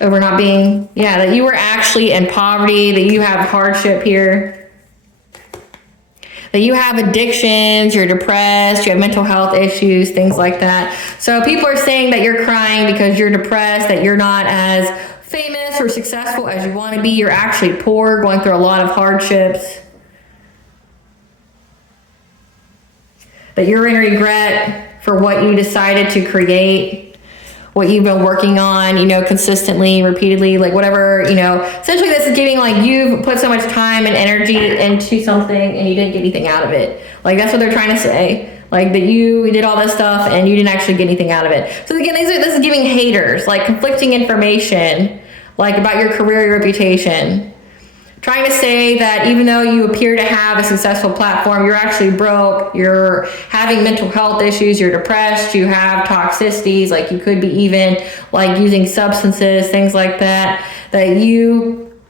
over not being, yeah, that you were actually in poverty, that you have hardship here, that you have addictions, you're depressed, you have mental health issues, things like that. So people are saying that you're crying because you're depressed, that you're not as famous or successful as you want to be. You're actually poor, going through a lot of hardships. That you're in regret for what you decided to create, what you've been working on, you know, consistently, repeatedly, like whatever, you know. Essentially, this is giving, like, you've put so much time and energy into something and you didn't get anything out of it. Like, that's what they're trying to say. Like, that you did all this stuff and you didn't actually get anything out of it. So again, this is giving haters, like, conflicting information, like, about your career, your reputation. trying to say that even though you appear to have a successful platform, you're actually broke, you're having mental health issues, you're depressed, you have toxicities, like you could be even like using substances, things like that, that you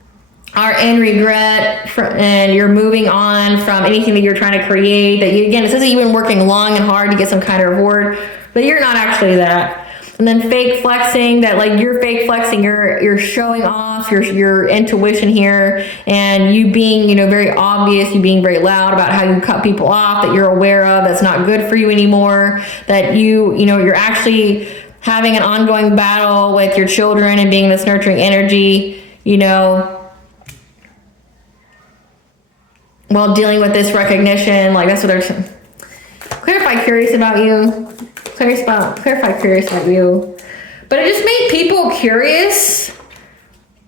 are in regret and you're moving on from anything that you're trying to create, that you, again, it says that you've been working long and hard to get some kind of reward, but you're not actually that. And then fake flexing, that like you're fake flexing, you're showing off your intuition here, and you being, you know, very obvious, you being very loud about how you cut people off that you're aware of, that's not good for you anymore, that you know, you're actually having an ongoing battle with your children and being this nurturing energy, you know, while dealing with this recognition. Like that's what they're saying. Clarify curious about you. Clarify curious about you. But it just made people curious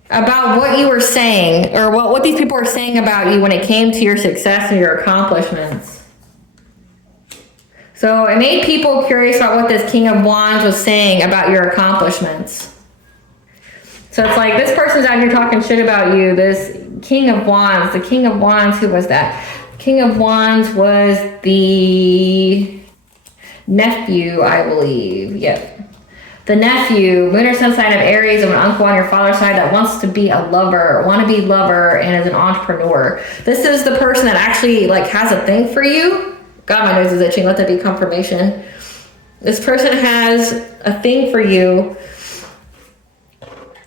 about what you were saying, or what these people were saying about you when it came to your success and your accomplishments. So it made people curious about what this King of Wands was saying about your accomplishments. So it's like this person's out here talking shit about you, this King of Wands. The King of Wands, who was that? King of Wands was the nephew, I believe. Yep. The nephew, moon or sun sign of Aries, of an uncle on your father's side that wants to be a lover, wannabe lover, and is an entrepreneur. This is the person that actually like has a thing for you. God, my nose is itching. Let that be confirmation. This person has a thing for you.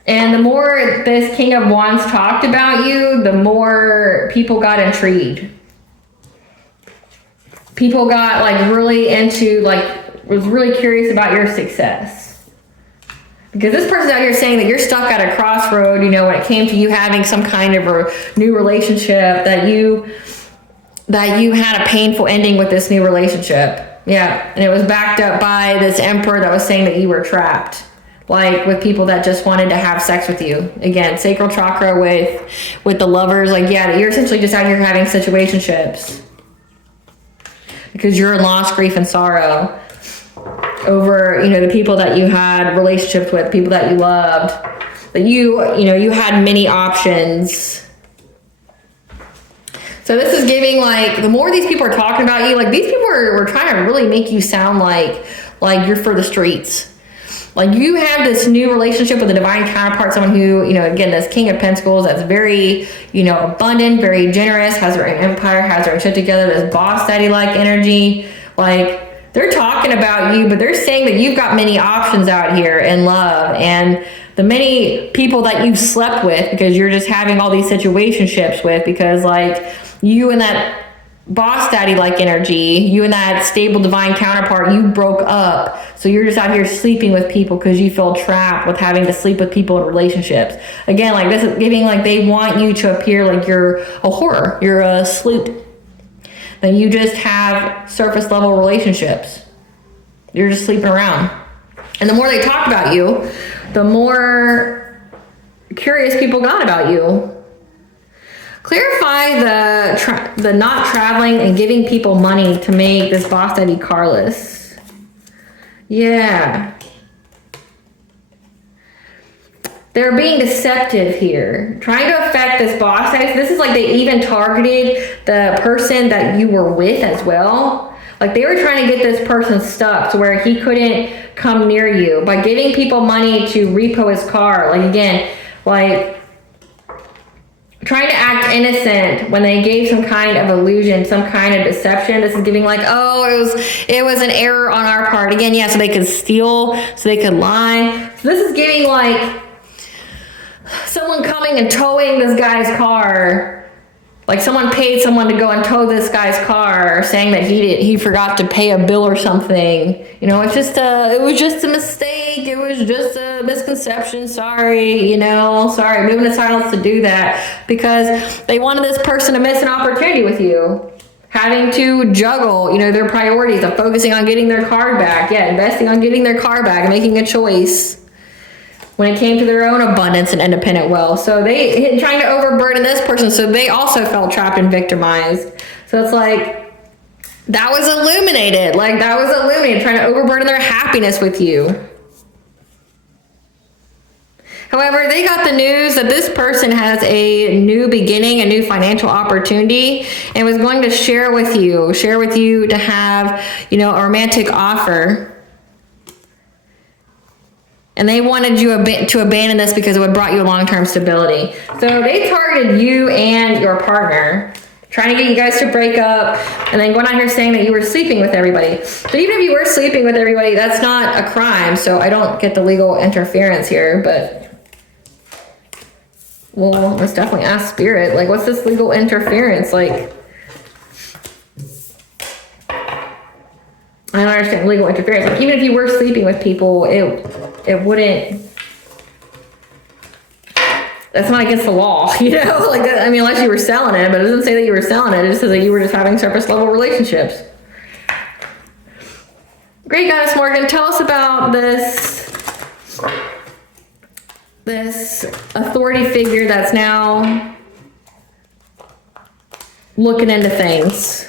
And the more this King of Wands talked about you, the more people got intrigued. People got like really into, like, was really curious about your success. Because this person's out here saying that you're stuck at a crossroad, you know, when it came to you having some kind of a new relationship, that you had a painful ending with this new relationship. Yeah, and it was backed up by this emperor that was saying that you were trapped, like with people that just wanted to have sex with you. Again, sacral chakra with the lovers, like, yeah, you're essentially just out here having situationships because you're in loss, grief, and sorrow over, you know, the people that you had relationships with, people that you loved, that you know, you had many options. So this is giving, like, the more these people are talking about you, like, these people were trying to really make you sound like you're for the streets. Like, you have this new relationship with a divine counterpart, someone who, you know, again, this King of Pentacles, that's very, you know, abundant, very generous, has their own empire, has their own shit together, this boss daddy-like energy. Like, they're talking about you, but they're saying that you've got many options out here in love, and the many people that you've slept with, because you're just having all these situationships with, because, like, you and that boss daddy like energy, you and that stable divine counterpart, you broke up, so you're just out here sleeping with people because you feel trapped with having to sleep with people in relationships. Again, like, this is giving, like, they want you to appear like you're a whore, you're a sloop, that you just have surface level relationships, you're just sleeping around. And the more they talk about you, the more curious people got about you. Clarify the not traveling and giving people money to make this boss daddy carless. Yeah. They're being deceptive here. Trying to affect this boss daddy. This is like they even targeted the person that you were with as well. Like, they were trying to get this person stuck to where he couldn't come near you by giving people money to repo his car. Like, again, like, trying to act innocent when they gave some kind of illusion, some kind of deception. This is giving, like, oh, it was an error on our part. Again, yeah, so they could steal, so they could lie. So this is giving, like, someone coming and towing this guy's car. Like, someone paid someone to go and tow this guy's car, saying that he forgot to pay a bill or something. You know, it was just a mistake. It was just a misconception. Sorry, you know, sorry. Moving to silence to do that because they wanted this person to miss an opportunity with you. Having to juggle, you know, their priorities of focusing on getting their car back. Yeah, investing on getting their car back and making a choice when it came to their own abundance and independent wealth. So they trying to overburden this person, so they also felt trapped and victimized. So it's like, that was illuminated. Like, that was illuminated, trying to overburden their happiness with you. However, they got the news that this person has a new beginning, a new financial opportunity, and was going to share with you to have, a romantic offer. And they wanted you to abandon this because it would brought you long-term stability. So they targeted you and your partner, trying to get you guys to break up, and then going out here saying that you were sleeping with everybody. But even if you were sleeping with everybody, that's not a crime, so I don't get the legal interference here, but well, let's definitely ask Spirit, like, what's this legal interference? Like, I don't understand legal interference. Like, even if you were sleeping with people, it wouldn't, that's not against the law, like, unless you were selling it, but it doesn't say that you were selling it. It just says that you were just having surface level relationships. Great Goddess Morgan, tell us about this authority figure that's now looking into things.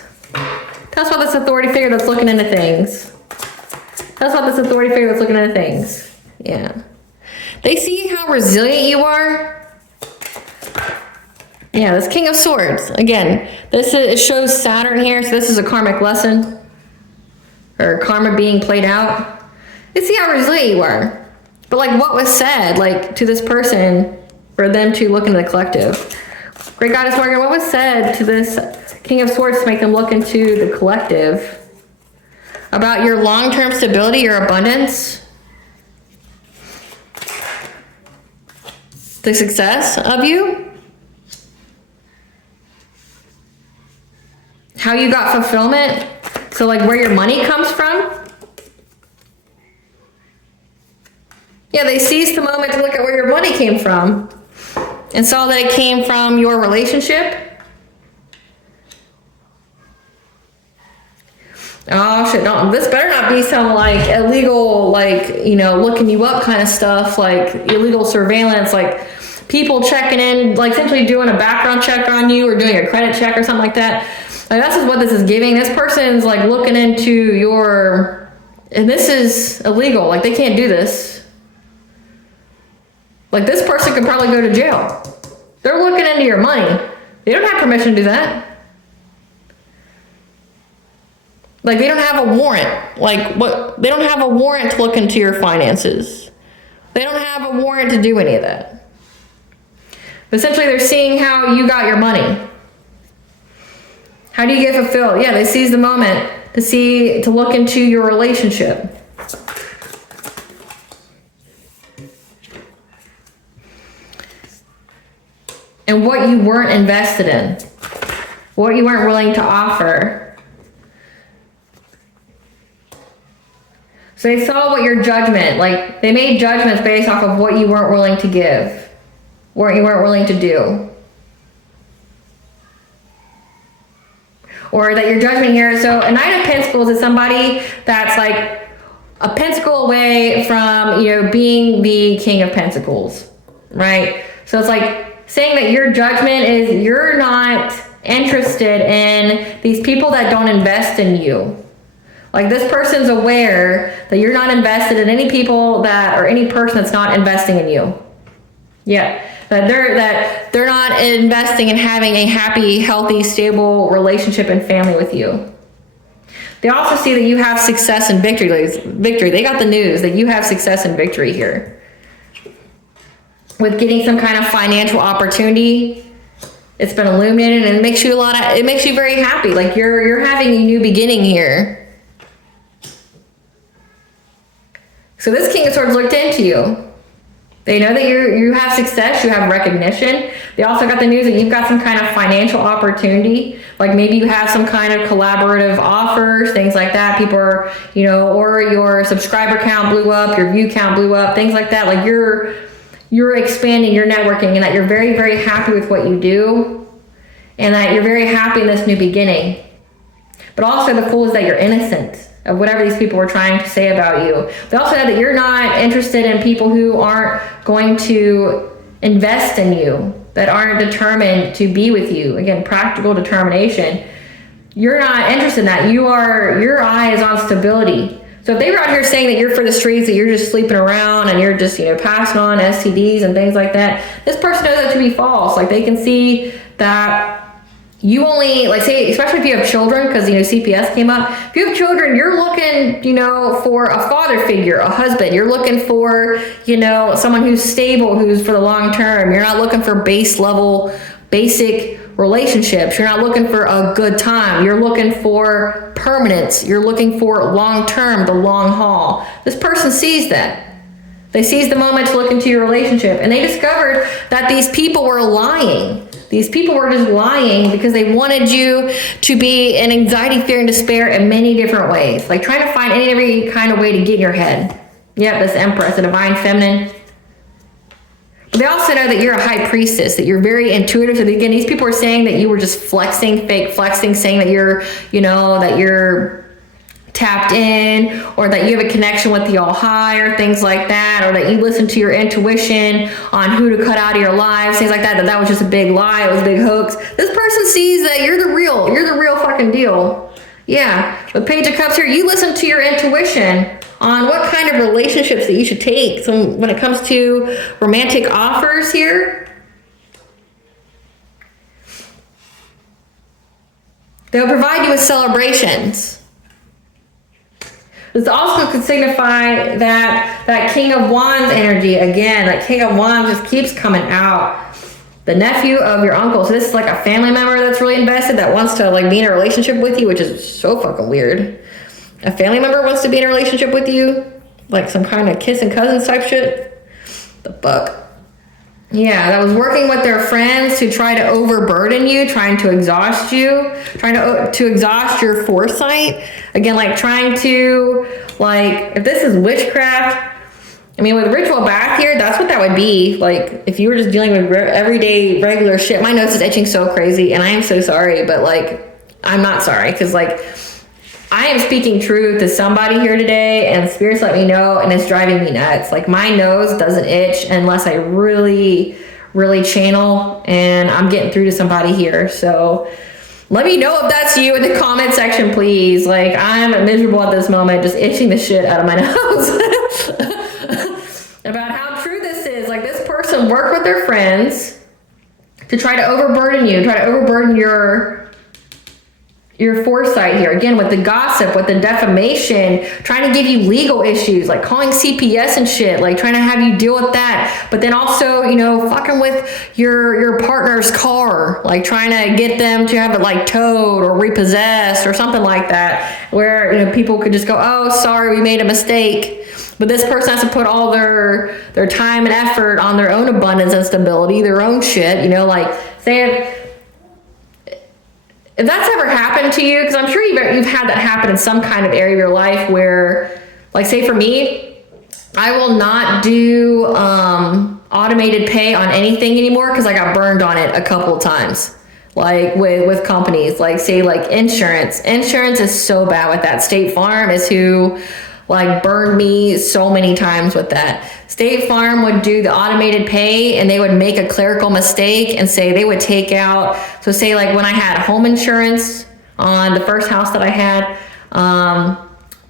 Tell us about this authority figure that's looking into things. Tell us about this authority figure that's looking into things. Yeah. They see how resilient you are. Yeah, this King of Swords. Again, it shows Saturn here, so this is a karmic lesson. Or karma being played out. They see how resilient you are. But like, what was said, like, to this person for them to look into the collective? Great Goddess Morgan, what was said to this King of Swords to make them look into the collective? About your long-term stability, your abundance? The success of you? How you got fulfillment? So like, where your money comes from? Yeah, they seized the moment to look at where your money came from and saw that it came from your relationship. Oh shit, no, this better not be some like illegal, like, looking you up kind of stuff, like illegal surveillance, like people checking in, like essentially doing a background check on you or doing a credit check or something like that. Like, that's just what this is giving. This person's like looking into and this is illegal, like they can't do this. Like, this person could probably go to jail. They're looking into your money. They don't have permission to do that. Like, they don't have a warrant. Like, what? They don't have a warrant to look into your finances. They don't have a warrant to do any of that. But essentially, they're seeing how you got your money. How do you get fulfilled? Yeah, they seize the moment to look into your relationship. And what you weren't invested in, what you weren't willing to offer. So they saw what your judgment, like they made judgments based off of what you weren't willing to give, what you weren't willing to do. Or that your judgment here, so a Knight of Pentacles is somebody that's like a pentacle away from, being the King of Pentacles, right? So it's like, saying that your judgment is you're not interested in these people that don't invest in you. Like, this person's aware that you're not invested in any people or any person that's not investing in you. Yeah, that they're not investing in having a happy, healthy, stable relationship and family with you. They also see that you have success and victory. They got the news that you have success and victory here. With getting some kind of financial opportunity, it's been illuminated, and it makes you very happy. Like, you're having a new beginning here. So this King of Swords looked into you. They know that you have success, you have recognition. They also got the news that you've got some kind of financial opportunity. Like, maybe you have some kind of collaborative offers, things like that. People are, or your subscriber count blew up, your view count blew up, things like that. Like, you're expanding your networking, and that you're very, very happy with what you do, and that you're very happy in this new beginning. But also the Fool is that you're innocent of whatever these people were trying to say about you. They also know that you're not interested in people who aren't going to invest in you, that aren't determined to be with you. Again, practical determination. You're not interested in that. Your eye is on stability. So So if they were out here saying that you're for the streets, that you're just sleeping around and you're just, passing on STDs and things like that, this person knows that to be false. Like, they can see that you only, like, say, especially if you have children, because, CPS came up. If you have children, you're looking, for a father figure, a husband. You're looking for, someone who's stable, who's for the long term. You're not looking for basic relationships. You're not looking for a good time. You're looking for permanence. You're looking for long term, the long haul. This person sees that. They seize the moment to look into your relationship, and they discovered that these people were lying. These people were just lying because they wanted you to be in anxiety, fear, and despair in many different ways. Like trying to find any and every kind of way to get in your head. Yep, this Empress, the divine feminine. But they also know that you're a high priestess, that you're very intuitive. So again, these people are saying that you were just flexing, fake flexing, saying that you're, that you're tapped in, or that you have a connection with the all higher, things like that, or that you listen to your intuition on who to cut out of your lives, things like that, that was just a big lie, it was a big hoax. This person sees that you're the real fucking deal. Yeah, with Page of Cups here, you listen to your intuition on what kind of relationships that you should take. So when it comes to romantic offers here, they'll provide you with celebrations. This also could signify that King of Wands energy again. That King of Wands just keeps coming out. The nephew of your uncle. So this is like a family member that's really invested, that wants to like be in a relationship with you, which is so fucking weird. A family member wants to be in a relationship with you, like some kind of kissing cousins type shit. The fuck. Yeah, that was working with their friends to try to overburden you, trying to exhaust you, trying to exhaust your foresight. Again, like trying to, like, if this is witchcraft, I mean, with ritual bath here, that's what that would be. Like, if you were just dealing with everyday, regular shit. My nose is itching so crazy, and I am so sorry, but, like, I'm not sorry, because, like, I am speaking truth to somebody here today, and spirits let me know, and it's driving me nuts. Like, my nose doesn't itch unless I really, really channel, and I'm getting through to somebody here. So let me know if that's you in the comment section, please. Like, I'm miserable at this moment, just itching the shit out of my nose. About how true this is. Like, this person worked with their friends to try to overburden you, try to overburden your foresight here. Again, with the gossip, with the defamation, trying to give you legal issues, like calling CPS and shit, like trying to have you deal with that. But then also, fucking with your partner's car, like trying to get them to have it like towed or repossessed or something like that, where, people could just go, oh, sorry, we made a mistake. But this person has to put all their time and effort on their own abundance and stability, their own shit, like say if that's ever happened to you, because I'm sure you've had that happen in some kind of area of your life where, like, say for me, I will not do automated pay on anything anymore because I got burned on it a couple of times. Like with companies, like say like insurance. Insurance is so bad with that. State Farm is who like burned me so many times with that. State Farm would do the automated pay, and they would make a clerical mistake and say they would take out, so say like when I had home insurance on the first house that I had,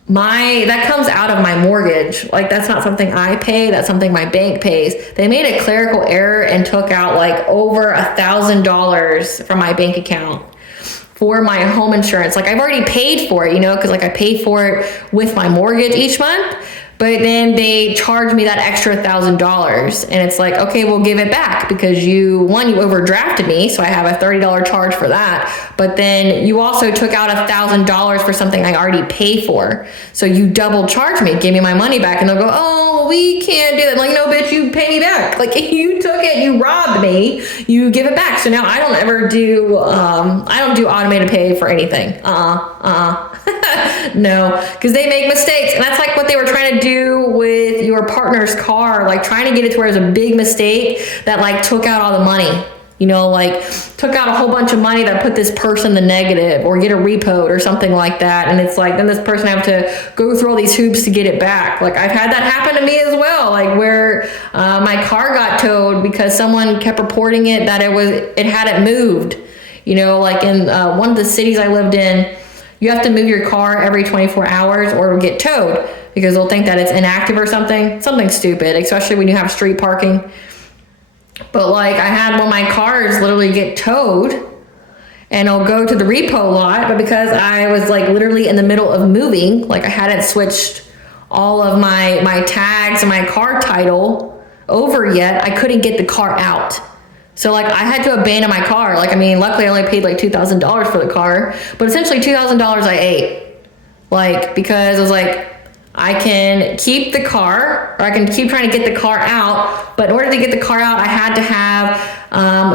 that comes out of my mortgage. Like, that's not something I pay, that's something my bank pays. They made a clerical error and took out like over $1,000 from my bank account for my home insurance. Like, I've already paid for it, because like I paid for it with my mortgage each month, but then they charged me that extra $1,000, and it's like, okay, we'll give it back because you overdrafted me, so I have a $30 charge for that, but then you also took out $1,000 for something I already paid for, so you double charge me, give me my money back, and they'll go, oh, we can't do that. Like, no, bitch, you pay me back. Like, you took it, you robbed me, you give it back. So now I don't ever do, I don't do automated pay for anything. No, because they make mistakes, and that's like what they were trying to do with your partner's car, like trying to get it to where it was a big mistake that like took out all the money, like took out a whole bunch of money that put this person in the negative, or get a repoed or something like that. And it's like, then this person have to go through all these hoops to get it back. Like, I've had that happen to me as well, like where my car got towed because someone kept reporting it that it hadn't moved, like in one of the cities I lived in. You have to move your car every 24 hours or it'll get towed because they'll think that it's inactive or something stupid, especially when you have street parking. But like I had one of my cars literally get towed and it'll go to the repo lot, but because I was like literally in the middle of moving, like I hadn't switched all of my tags and my car title over yet, I couldn't get the car out. So like I had to abandon my car. Like, I mean, luckily I only paid like $2,000 for the car, but essentially $2,000 I ate. Like, because I was like, I can keep the car, or I can keep trying to get the car out, but in order to get the car out, I had to have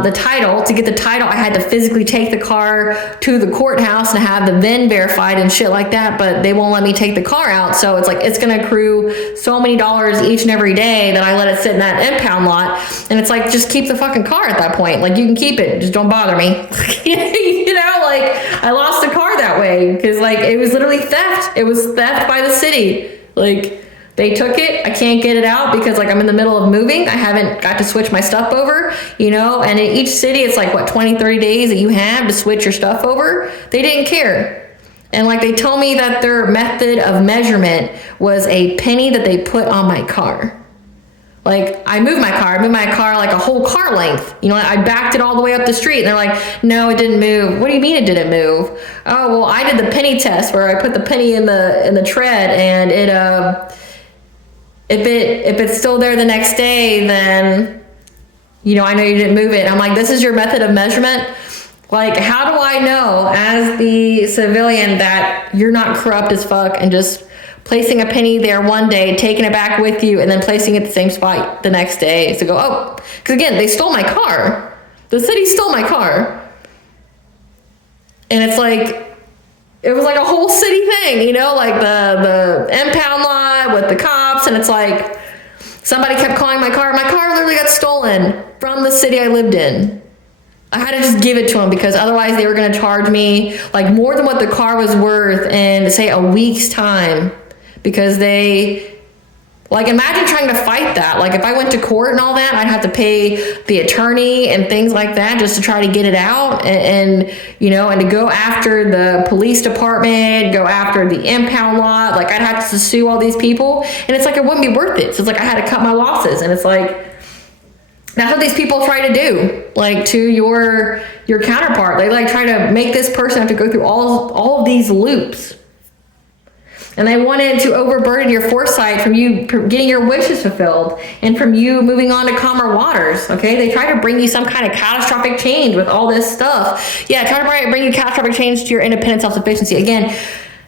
the title. To get the title, I had to physically take the car to the courthouse and have the VIN verified and shit like that, but they won't let me take the car out. So it's like, it's gonna accrue so many dollars each and every day that I let it sit in that impound lot. And it's like, just keep the fucking car at that point. Like, you can keep it, just don't bother me. You know, like, I lost the car that way because like, it was literally theft. It was theft by the city. Like, they took it, I can't get it out because like I'm in the middle of moving. I haven't got to switch my stuff over, you know, and in each city it's like what, 20, 30 days that you have to switch your stuff over. They didn't care. And like they told me that their method of measurement was a penny that they put on my car. Like I moved my car like a whole car length. You know, I backed it all the way up the street and they're like, no, it didn't move. What do you mean it didn't move? Oh, well, I did the penny test where I put the penny in the tread and it, if it's still there the next day, then, you know, I know you didn't move it. I'm like, this is your method of measurement? Like, how do I know as the civilian that you're not corrupt as fuck and just placing a penny there one day, taking it back with you, and then placing it at the same spot the next day to go, oh, because again, they stole my car. The city stole my car. And it's like, it was like a whole city thing, you know, like the impound lot with the cops, and it's like, somebody kept calling my car. My car literally got stolen from the city I lived in. I had to just give it to them because otherwise they were going to charge me like more than what the car was worth in, say, a week's time. Because they, like, imagine trying to fight that. Like, if I went to court and all that, I'd have to pay the attorney and things like that just to try to get it out. And you know, and to go after the police department, go after the impound lot. Like, I'd have to sue all these people. And it's like, it wouldn't be worth it. So it's like, I had to cut my losses. And it's like, that's what these people try to do, like, to your counterpart. They, like, try to make this person have to go through all of these loops. And they wanted to overburden your foresight from you getting your wishes fulfilled and from you moving on to calmer waters, okay? They try to bring you some kind of catastrophic change with all this stuff. Yeah, try to bring you catastrophic change to your independent self-sufficiency. Again,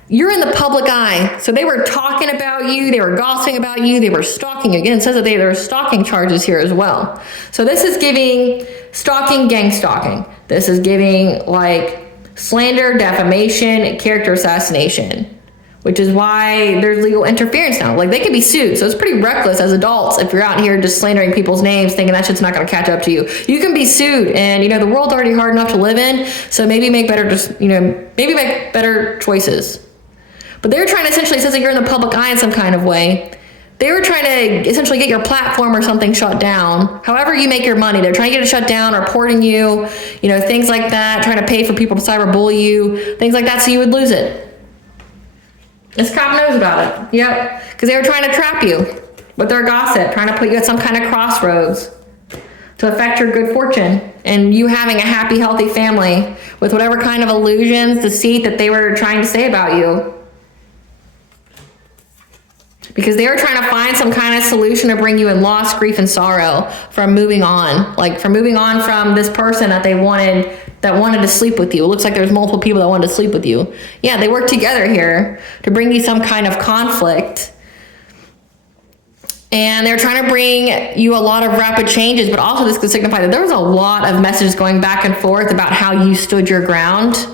you're in the public eye. So they were talking about you. They were gossiping about you. They were stalking you. Again, it says that there are stalking charges here as well. So this is giving stalking, gang stalking. This is giving, like, slander, defamation, character assassination, which is why there's legal interference now. Like, they can be sued. So it's pretty reckless as adults if you're out here just slandering people's names thinking that shit's not going to catch up to you. You can be sued, and, you know, the world's already hard enough to live in, so maybe make better, maybe make better choices. But they're trying to essentially, since you're in the public eye in some kind of way, they were trying to essentially get your platform or something shut down. However you make your money, they're trying to get it shut down, reporting you, you know, things like that, trying to pay for people to cyberbully you, things like that, so you would lose it. This cop knows about it. Yep. Because they were trying to trap you with their gossip, trying to put you at some kind of crossroads to affect your good fortune and you having a happy, healthy family with whatever kind of illusions, deceit that they were trying to say about you. Because they were trying to find some kind of solution to bring you in loss, grief, and sorrow from moving on. Like, from moving on from this person that they wanted, that wanted to sleep with you. It looks like there's multiple people that wanted to sleep with you. Yeah, they worked together here to bring you some kind of conflict. And they're trying to bring you a lot of rapid changes, but also this could signify that there was a lot of messages going back and forth about how you stood your ground,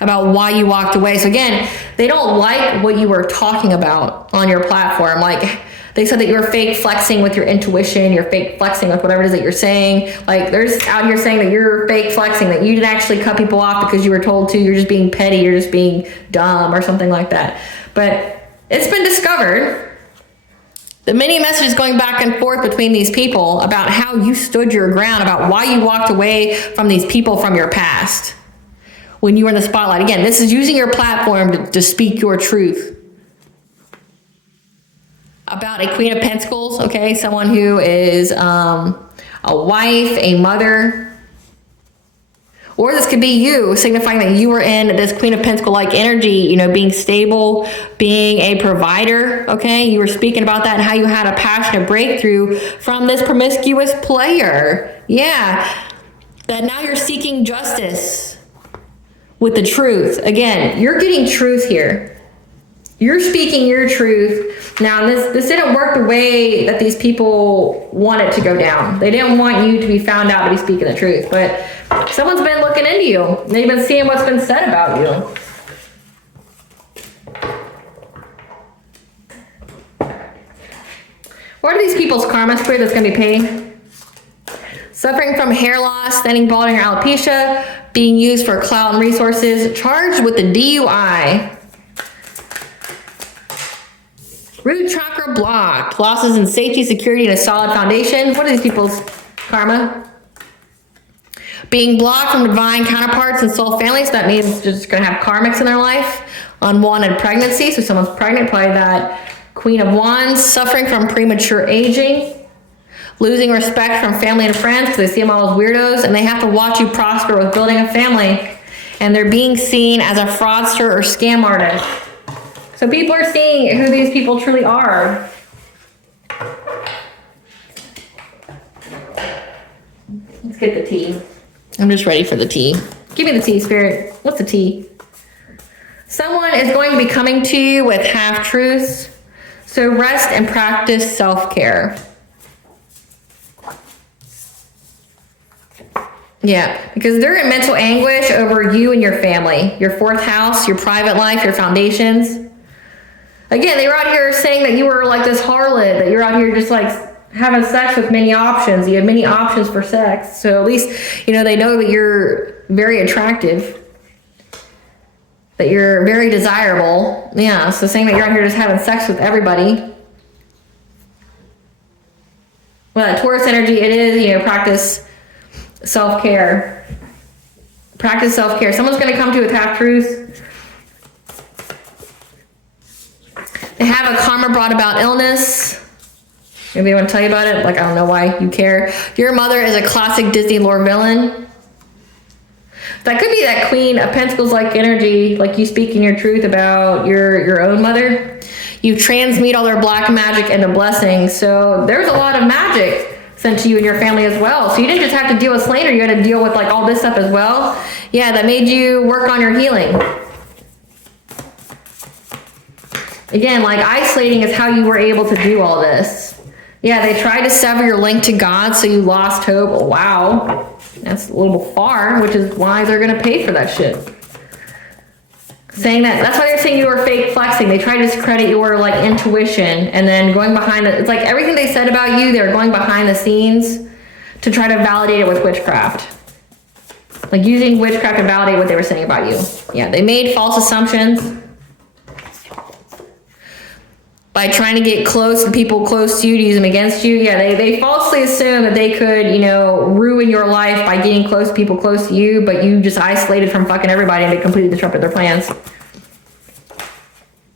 about why you walked away. So again, they don't like what you were talking about on your platform. Like, they said that you were fake flexing with your intuition, you're fake flexing with whatever it is that you're saying. Like, there's out here saying that you're fake flexing, that you didn't actually cut people off because you were told to, you're just being petty, you're just being dumb or something like that. But it's been discovered, the many messages going back and forth between these people about how you stood your ground, about why you walked away from these people from your past. when you were in the spotlight. Again, this is using your platform to speak your truth. About a Queen of Pentacles, okay? Someone who is a wife, a mother. Or this could be you, signifying that you were in this Queen of Pentacle-like energy, you know, being stable, being a provider, okay? You were speaking about that and how you had a passionate breakthrough from this promiscuous player. Yeah, that now you're seeking justice with the truth. Again, you're getting truth here. You're speaking your truth. Now, this didn't work the way that these people want it to go down. They didn't want you to be found out to be speaking the truth, but someone's been looking into you. They've been seeing what's been said about you. What are these people's karma spirit that's going to be paid? Suffering from hair loss, standing balding, or alopecia, being used for clout and resources, charged with the DUI. Root chakra blocked, losses in safety, security, and a solid foundation. What are these people's karma? Being blocked from divine counterparts and soul families. That means they're just going to have karmics in their life. Unwanted pregnancy, so someone's pregnant, probably that Queen of Wands. Suffering from premature aging. Losing respect from family and friends because they see them all as weirdos, and they have to watch you prosper with building a family. And they're being seen as a fraudster or scam artist. So people are seeing who these people truly are. Let's get the tea. I'm just ready for the tea. Give me the tea, Spirit. What's the tea? Someone is going to be coming to you with half-truths. So rest and practice self-care. Yeah, because they're in mental anguish over you and your family, your fourth house, your private life, your foundations. Again, they were out here saying that you were like this harlot, that you're out here just like having sex with many options. You have many options for sex. So at least, you know, they know that you're very attractive, that you're very desirable. Yeah, so saying that you're out here just having sex with everybody. Well, that Taurus energy, it is, you know, practice self-care. Practice self-care. Someone's going to come to you with half-truths. They have a karma brought about illness. Maybe they want to tell you about it. Like, I don't know why you care. Your mother is a classic Disney lore villain. That could be that Queen of Pentacles-like energy, like you speaking your truth about your own mother. You transmute all their black magic into blessings. So there's a lot of magic sent to you and your family as well. So you didn't just have to deal with slander. You had to deal with like all this stuff as well. Yeah, that made you work on your healing. Again, like isolating is how you were able to do all this. Yeah, they tried to sever your link to God, so you lost hope. Oh, wow. That's a little far, which is why they're going to pay for that shit. Saying that's why they're saying you were fake flexing. They try to discredit your like intuition, and then going behind it's like everything they said about you, they're going behind the scenes to try to validate it with witchcraft. Like using witchcraft to validate what they were saying about you. Yeah, they made false assumptions. By trying to get close to people close to you to use them against you. Yeah, they falsely assume that they could, you know, ruin your life by getting close to people close to you, but you just isolated from fucking everybody and they completely disrupted their plans.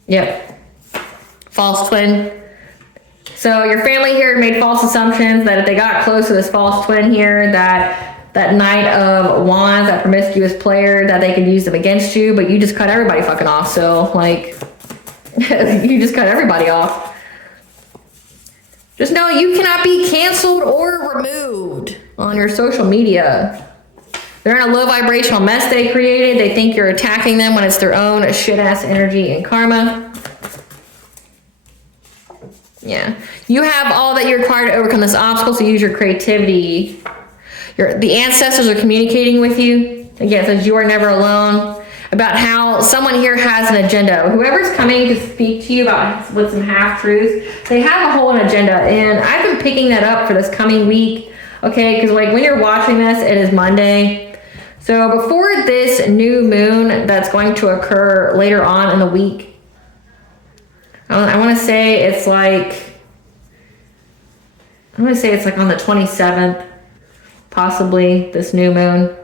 Yep. False twin. So your family here made false assumptions that if they got close to this false twin here, that Knight of Wands, that promiscuous player, that they could use them against you, but you just cut everybody fucking off. So, like... you just cut everybody off. Just know you cannot be canceled or removed on your social media. They're in a low vibrational mess they created. They think you're attacking them when it's their own shit-ass energy and karma. Yeah. You have all that you're required to overcome this obstacle, so use your creativity. The ancestors are communicating with you. Again, it says you are never alone. About how someone here has an agenda. Whoever's coming to speak to you about with some half-truths, they have a whole agenda. And I've been picking that up for this coming week. Okay, because like when you're watching this, it is Monday. So before this new moon that's going to occur later on in the week, I want to say it's like, on the 27th, possibly, this new moon.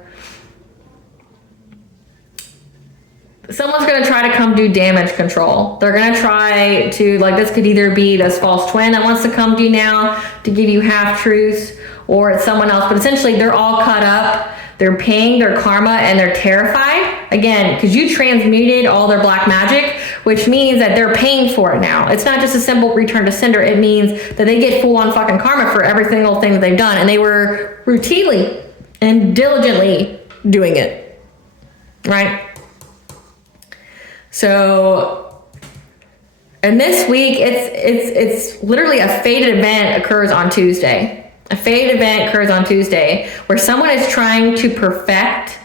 someone's going to try to come do damage control. They're going to try to, like, this could either be this false twin that wants to come to you now to give you half truths, or it's someone else. But essentially, they're all cut up. They're paying their karma and they're terrified. Again, because you transmuted all their black magic, which means that they're paying for it now. It's not just a simple return to sender. It means that they get full on fucking karma for every single thing that they've done. And they were routinely and diligently doing it. Right? So, and this week, it's literally a fated event occurs on Tuesday. A fated event occurs on Tuesday where someone is trying to perfect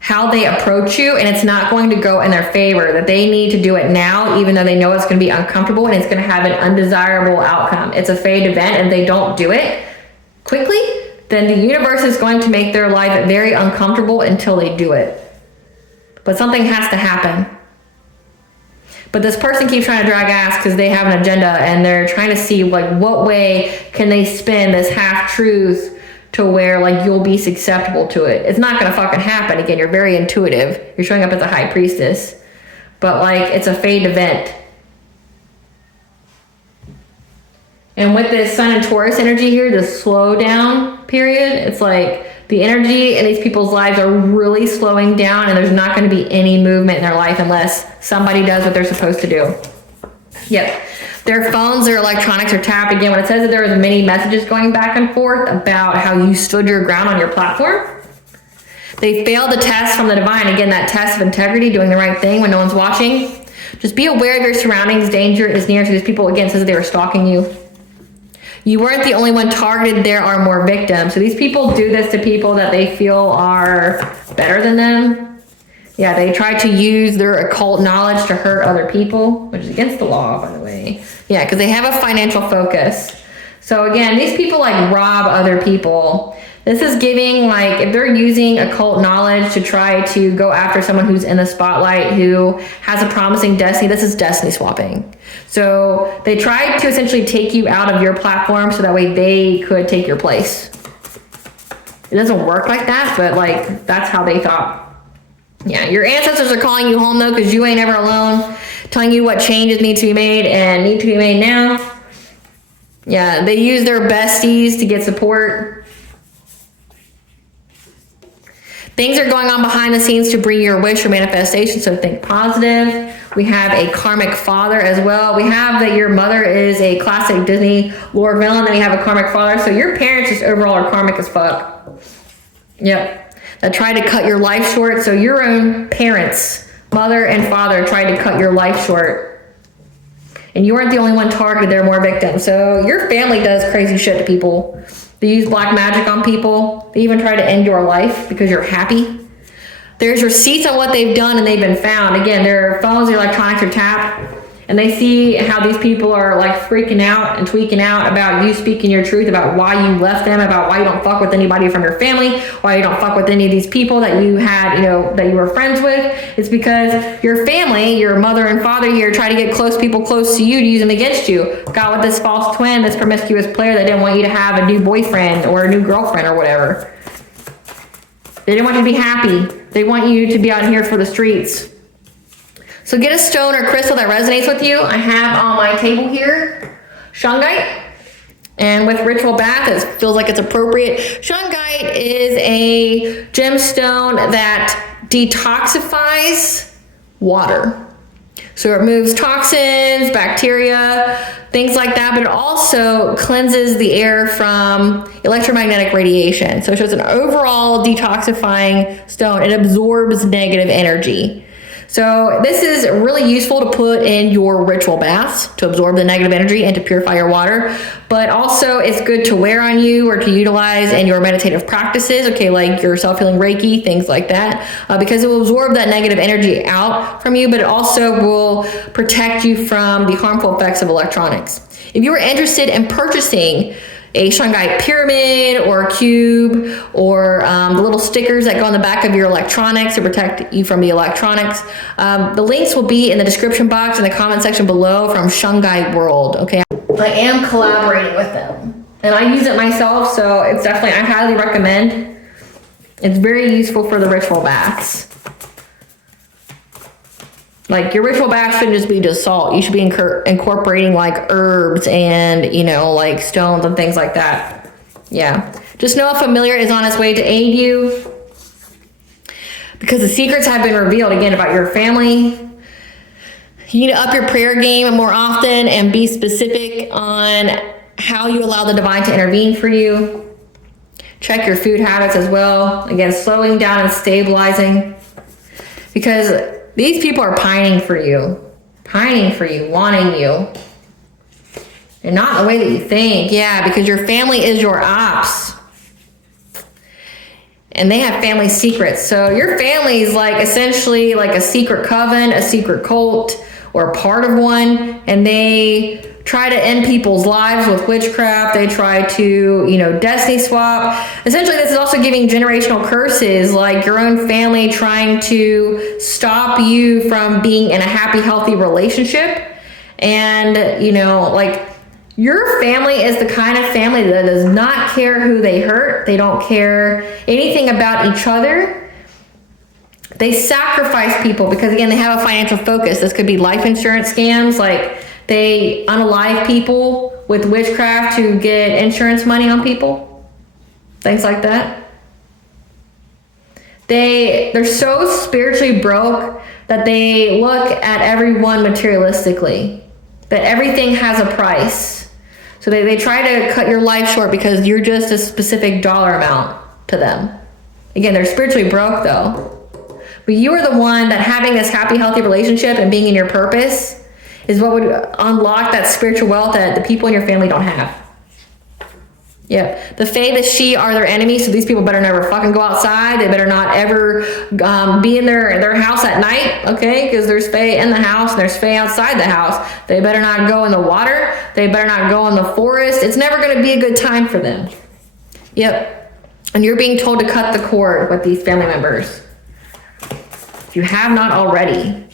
how they approach you, and it's not going to go in their favor, that they need to do it now, even though they know it's going to be uncomfortable and it's going to have an undesirable outcome. It's a fated event, and they don't do it quickly, then the universe is going to make their life very uncomfortable until they do it. But something has to happen. But this person keeps trying to drag ass because they have an agenda, and they're trying to see, like, what way can they spin this half truth to where, like, you'll be susceptible to it. It's not going to fucking happen. Again, you're very intuitive. You're showing up as a high priestess. But, like, it's a fade event. And with this Sun and Taurus energy here, the slow down period, it's like the energy in these people's lives are really slowing down, and there's not going to be any movement in their life unless somebody does what they're supposed to do. Yep. Their phones, their electronics are tapped. Again, when it says that there was many messages going back and forth about how you stood your ground on your platform, they failed the test from the divine. Again, that test of integrity, doing the right thing when no one's watching. Just be aware of your surroundings. Danger is near to these people. Again, it says that they were stalking you. You weren't the only one targeted. There are more victims. So these people do this to people that they feel are better than them. Yeah, they try to use their occult knowledge to hurt other people, which is against the law, by the way. Yeah, because they have a financial focus. So again, these people like rob other people. This is giving, like, if they're using occult knowledge to try to go after someone who's in the spotlight, who has a promising destiny, this is destiny swapping. So they tried to essentially take you out of your platform so that way they could take your place. It doesn't work like that, but, like, that's how they thought. Yeah, your ancestors are calling you home, though, because you ain't ever alone, telling you what changes need to be made and need to be made now. Yeah, they use their besties to get support. Things are going on behind the scenes to bring your wish or manifestation, so think positive. We have a karmic father as well. We have that your mother is a classic Disney lore villain. Then we have a karmic father. So your parents just overall are karmic as fuck. Yep. That tried to cut your life short. So your own parents, mother and father, tried to cut your life short. And you aren't the only one targeted. There are more victims. So your family does crazy shit to people. They use black magic on people. They even try to end your life because you're happy. There's receipts on what they've done and they've been found. Again, their phones, their electronics are tapped, and they see how these people are, like, freaking out and tweaking out about you speaking your truth, about why you left them, about why you don't fuck with anybody from your family, why you don't fuck with any of these people that you had, you know, that you were friends with. It's because your family, your mother and father here, try to get people close to you to use them against you. Got with this false twin, this promiscuous player that didn't want you to have a new boyfriend or a new girlfriend or whatever. They didn't want you to be happy. They want you to be out here for the streets. So get a stone or crystal that resonates with you. I have on my table here Shungite. And with ritual bath, it feels like it's appropriate. Shungite is a gemstone that detoxifies water. So it removes toxins, bacteria, things like that, but it also cleanses the air from electromagnetic radiation. So it shows an overall detoxifying stone. It absorbs negative energy. So this is really useful to put in your ritual baths to absorb the negative energy and to purify your water. But also it's good to wear on you or to utilize in your meditative practices, okay, like your self-healing Reiki, things like that, because it will absorb that negative energy out from you, but it also will protect you from the harmful effects of electronics. If you are interested in purchasing a Shungite pyramid or a cube or the little stickers that go on the back of your electronics to protect you from the electronics, the links will be in the description box in the comment section below from Shungite World. Okay, I am collaborating with them and I use it myself, so it's definitely, I highly recommend. It's very useful for the ritual baths. Like your ritual bath shouldn't just be just salt. You should be incorporating like herbs and, you know, like stones and things like that. Yeah. Just know a familiar is on its way to aid you, because the secrets have been revealed again about your family. You need to up your prayer game more often and be specific on how you allow the divine to intervene for you. Check your food habits as well. Again, slowing down and stabilizing, because these people are pining for you, wanting you, and not in the way that you think. Yeah, because your family is your ops, and they have family secrets. So your family is like essentially like a secret coven, a secret cult, or part of one, and they try to end people's lives with witchcraft. They try to, you know, destiny swap. Essentially, this is also giving generational curses, like your own family trying to stop you from being in a happy, healthy relationship. And, you know, like your family is the kind of family that does not care who they hurt. They don't care anything about each other. They sacrifice people because, again, they have a financial focus. This could be life insurance scams, like they unalive people with witchcraft to get insurance money on people. Things like that. They're so spiritually broke that they look at everyone materialistically, that everything has a price. So they try to cut your life short because you're just a specific dollar amount to them. Again, they're spiritually broke though. But you are the one that having this happy, healthy relationship and being in your purpose is what would unlock that spiritual wealth that the people in your family don't have. Yep. The Fae, the She are their enemies, so these people better never fucking go outside. They better not ever be in their house at night, okay? Because there's Fae in the house and there's Fae outside the house. They better not go in the water. They better not go in the forest. It's never going to be a good time for them. Yep. And you're being told to cut the cord with these family members, if you have not already.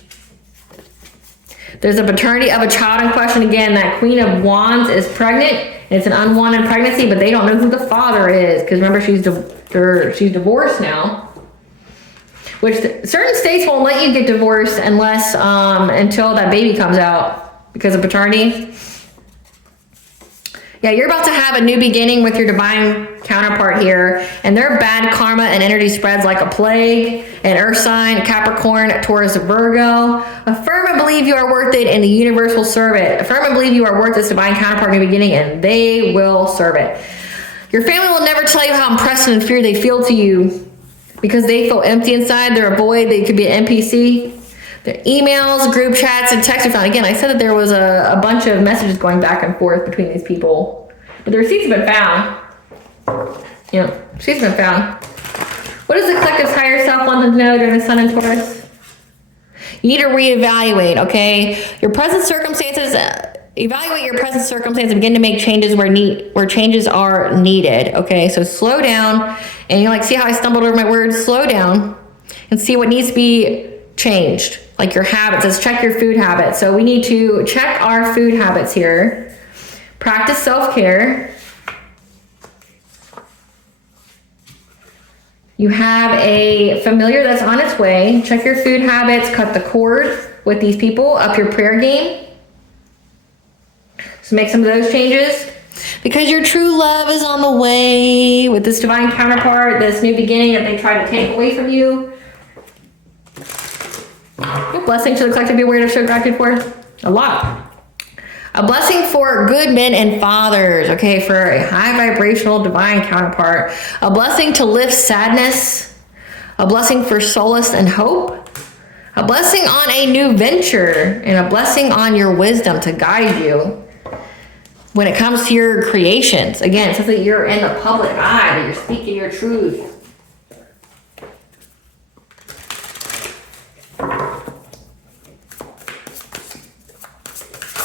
There's a paternity of a child in question. Again, that Queen of Wands is pregnant. And it's an unwanted pregnancy, but they don't know who the father is. Because remember, she's divorced now. Which certain states won't let you get divorced unless until that baby comes out because of paternity. Yeah, you're about to have a new beginning with your divine counterpart here, and their bad karma and energy spreads like a plague. An earth sign, Capricorn, Taurus, Virgo. Affirm and believe you are worth it, and the universe will serve it. Affirm and believe you are worth this divine counterpart new beginning, and they will serve it. Your family will never tell you how impressed and inferior they feel to you because they feel empty inside. They're a void. They could be an NPC. Their emails, group chats, and texts are found. Again, I said that there was a bunch of messages going back and forth between these people. But the receipts have been found. Yeah, she's been found. What does the collective's higher self want them to know during the Sun and Taurus? You need to reevaluate, okay? Your present circumstances, evaluate your present circumstances and begin to make changes where changes are needed, okay? So slow down, and you like, see how I stumbled over my words? Slow down and see what needs to be changed. Like your habits, let's check your food habits. So we need to check our food habits here. Practice self-care. You have a familiar that's on its way. Check your food habits, cut the cord with these people, up your prayer game. So make some of those changes. Because your true love is on the way with this divine counterpart, this new beginning that they try to take away from you. A blessing to the collective be aware of, so gratitude for a lot. A blessing for good men and fathers, okay, for a high vibrational divine counterpart. A blessing to lift sadness. A blessing for solace and hope. A blessing on a new venture. And a blessing on your wisdom to guide you when it comes to your creations. Again, it says that you're in the public eye, that you're speaking your truth.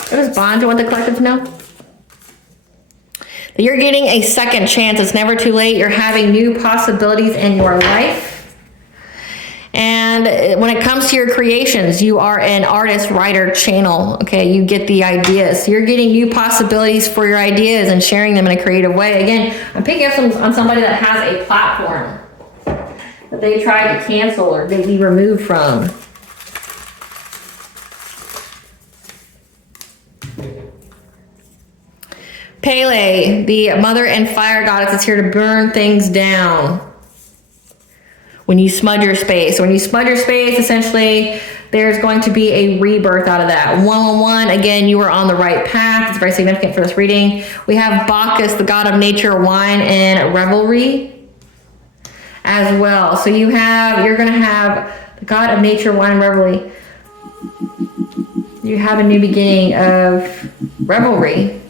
What does Bond want the collective to know? That you're getting a second chance. It's never too late. You're having new possibilities in your life. And when it comes to your creations, you are an artist, writer, channel. Okay, you get the ideas. So you're getting new possibilities for your ideas and sharing them in a creative way. Again, I'm picking up on somebody that has a platform that they tried to cancel or they be removed from. Pele, the mother and fire goddess, is here to burn things down. When you smudge your space. When you smudge your space, essentially, there's going to be a rebirth out of that. 111, again, you are on the right path. It's very significant for this reading. We have Bacchus, the god of nature, wine, and revelry as well. So you're going to have the god of nature, wine, and revelry. You have a new beginning of revelry.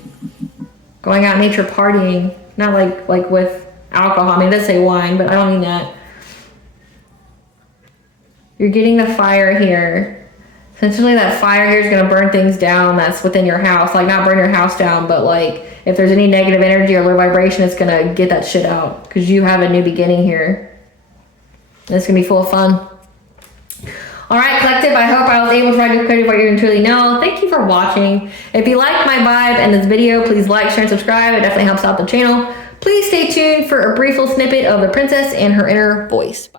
Going out in nature, partying. Not like with alcohol. I mean, it does say wine, but I don't mean that. You're getting the fire here. Essentially, that fire here is going to burn things down that's within your house. Like, not burn your house down, but like, if there's any negative energy or low vibration, it's going to get that shit out. Because you have a new beginning here. And it's going to be full of fun. All right, collective, I hope I was able to provide you clarity of what you truly know. Thank you for watching. If you like my vibe and this video, please like, share, and subscribe. It definitely helps out the channel. Please stay tuned for a brief little snippet of the princess and her inner voice.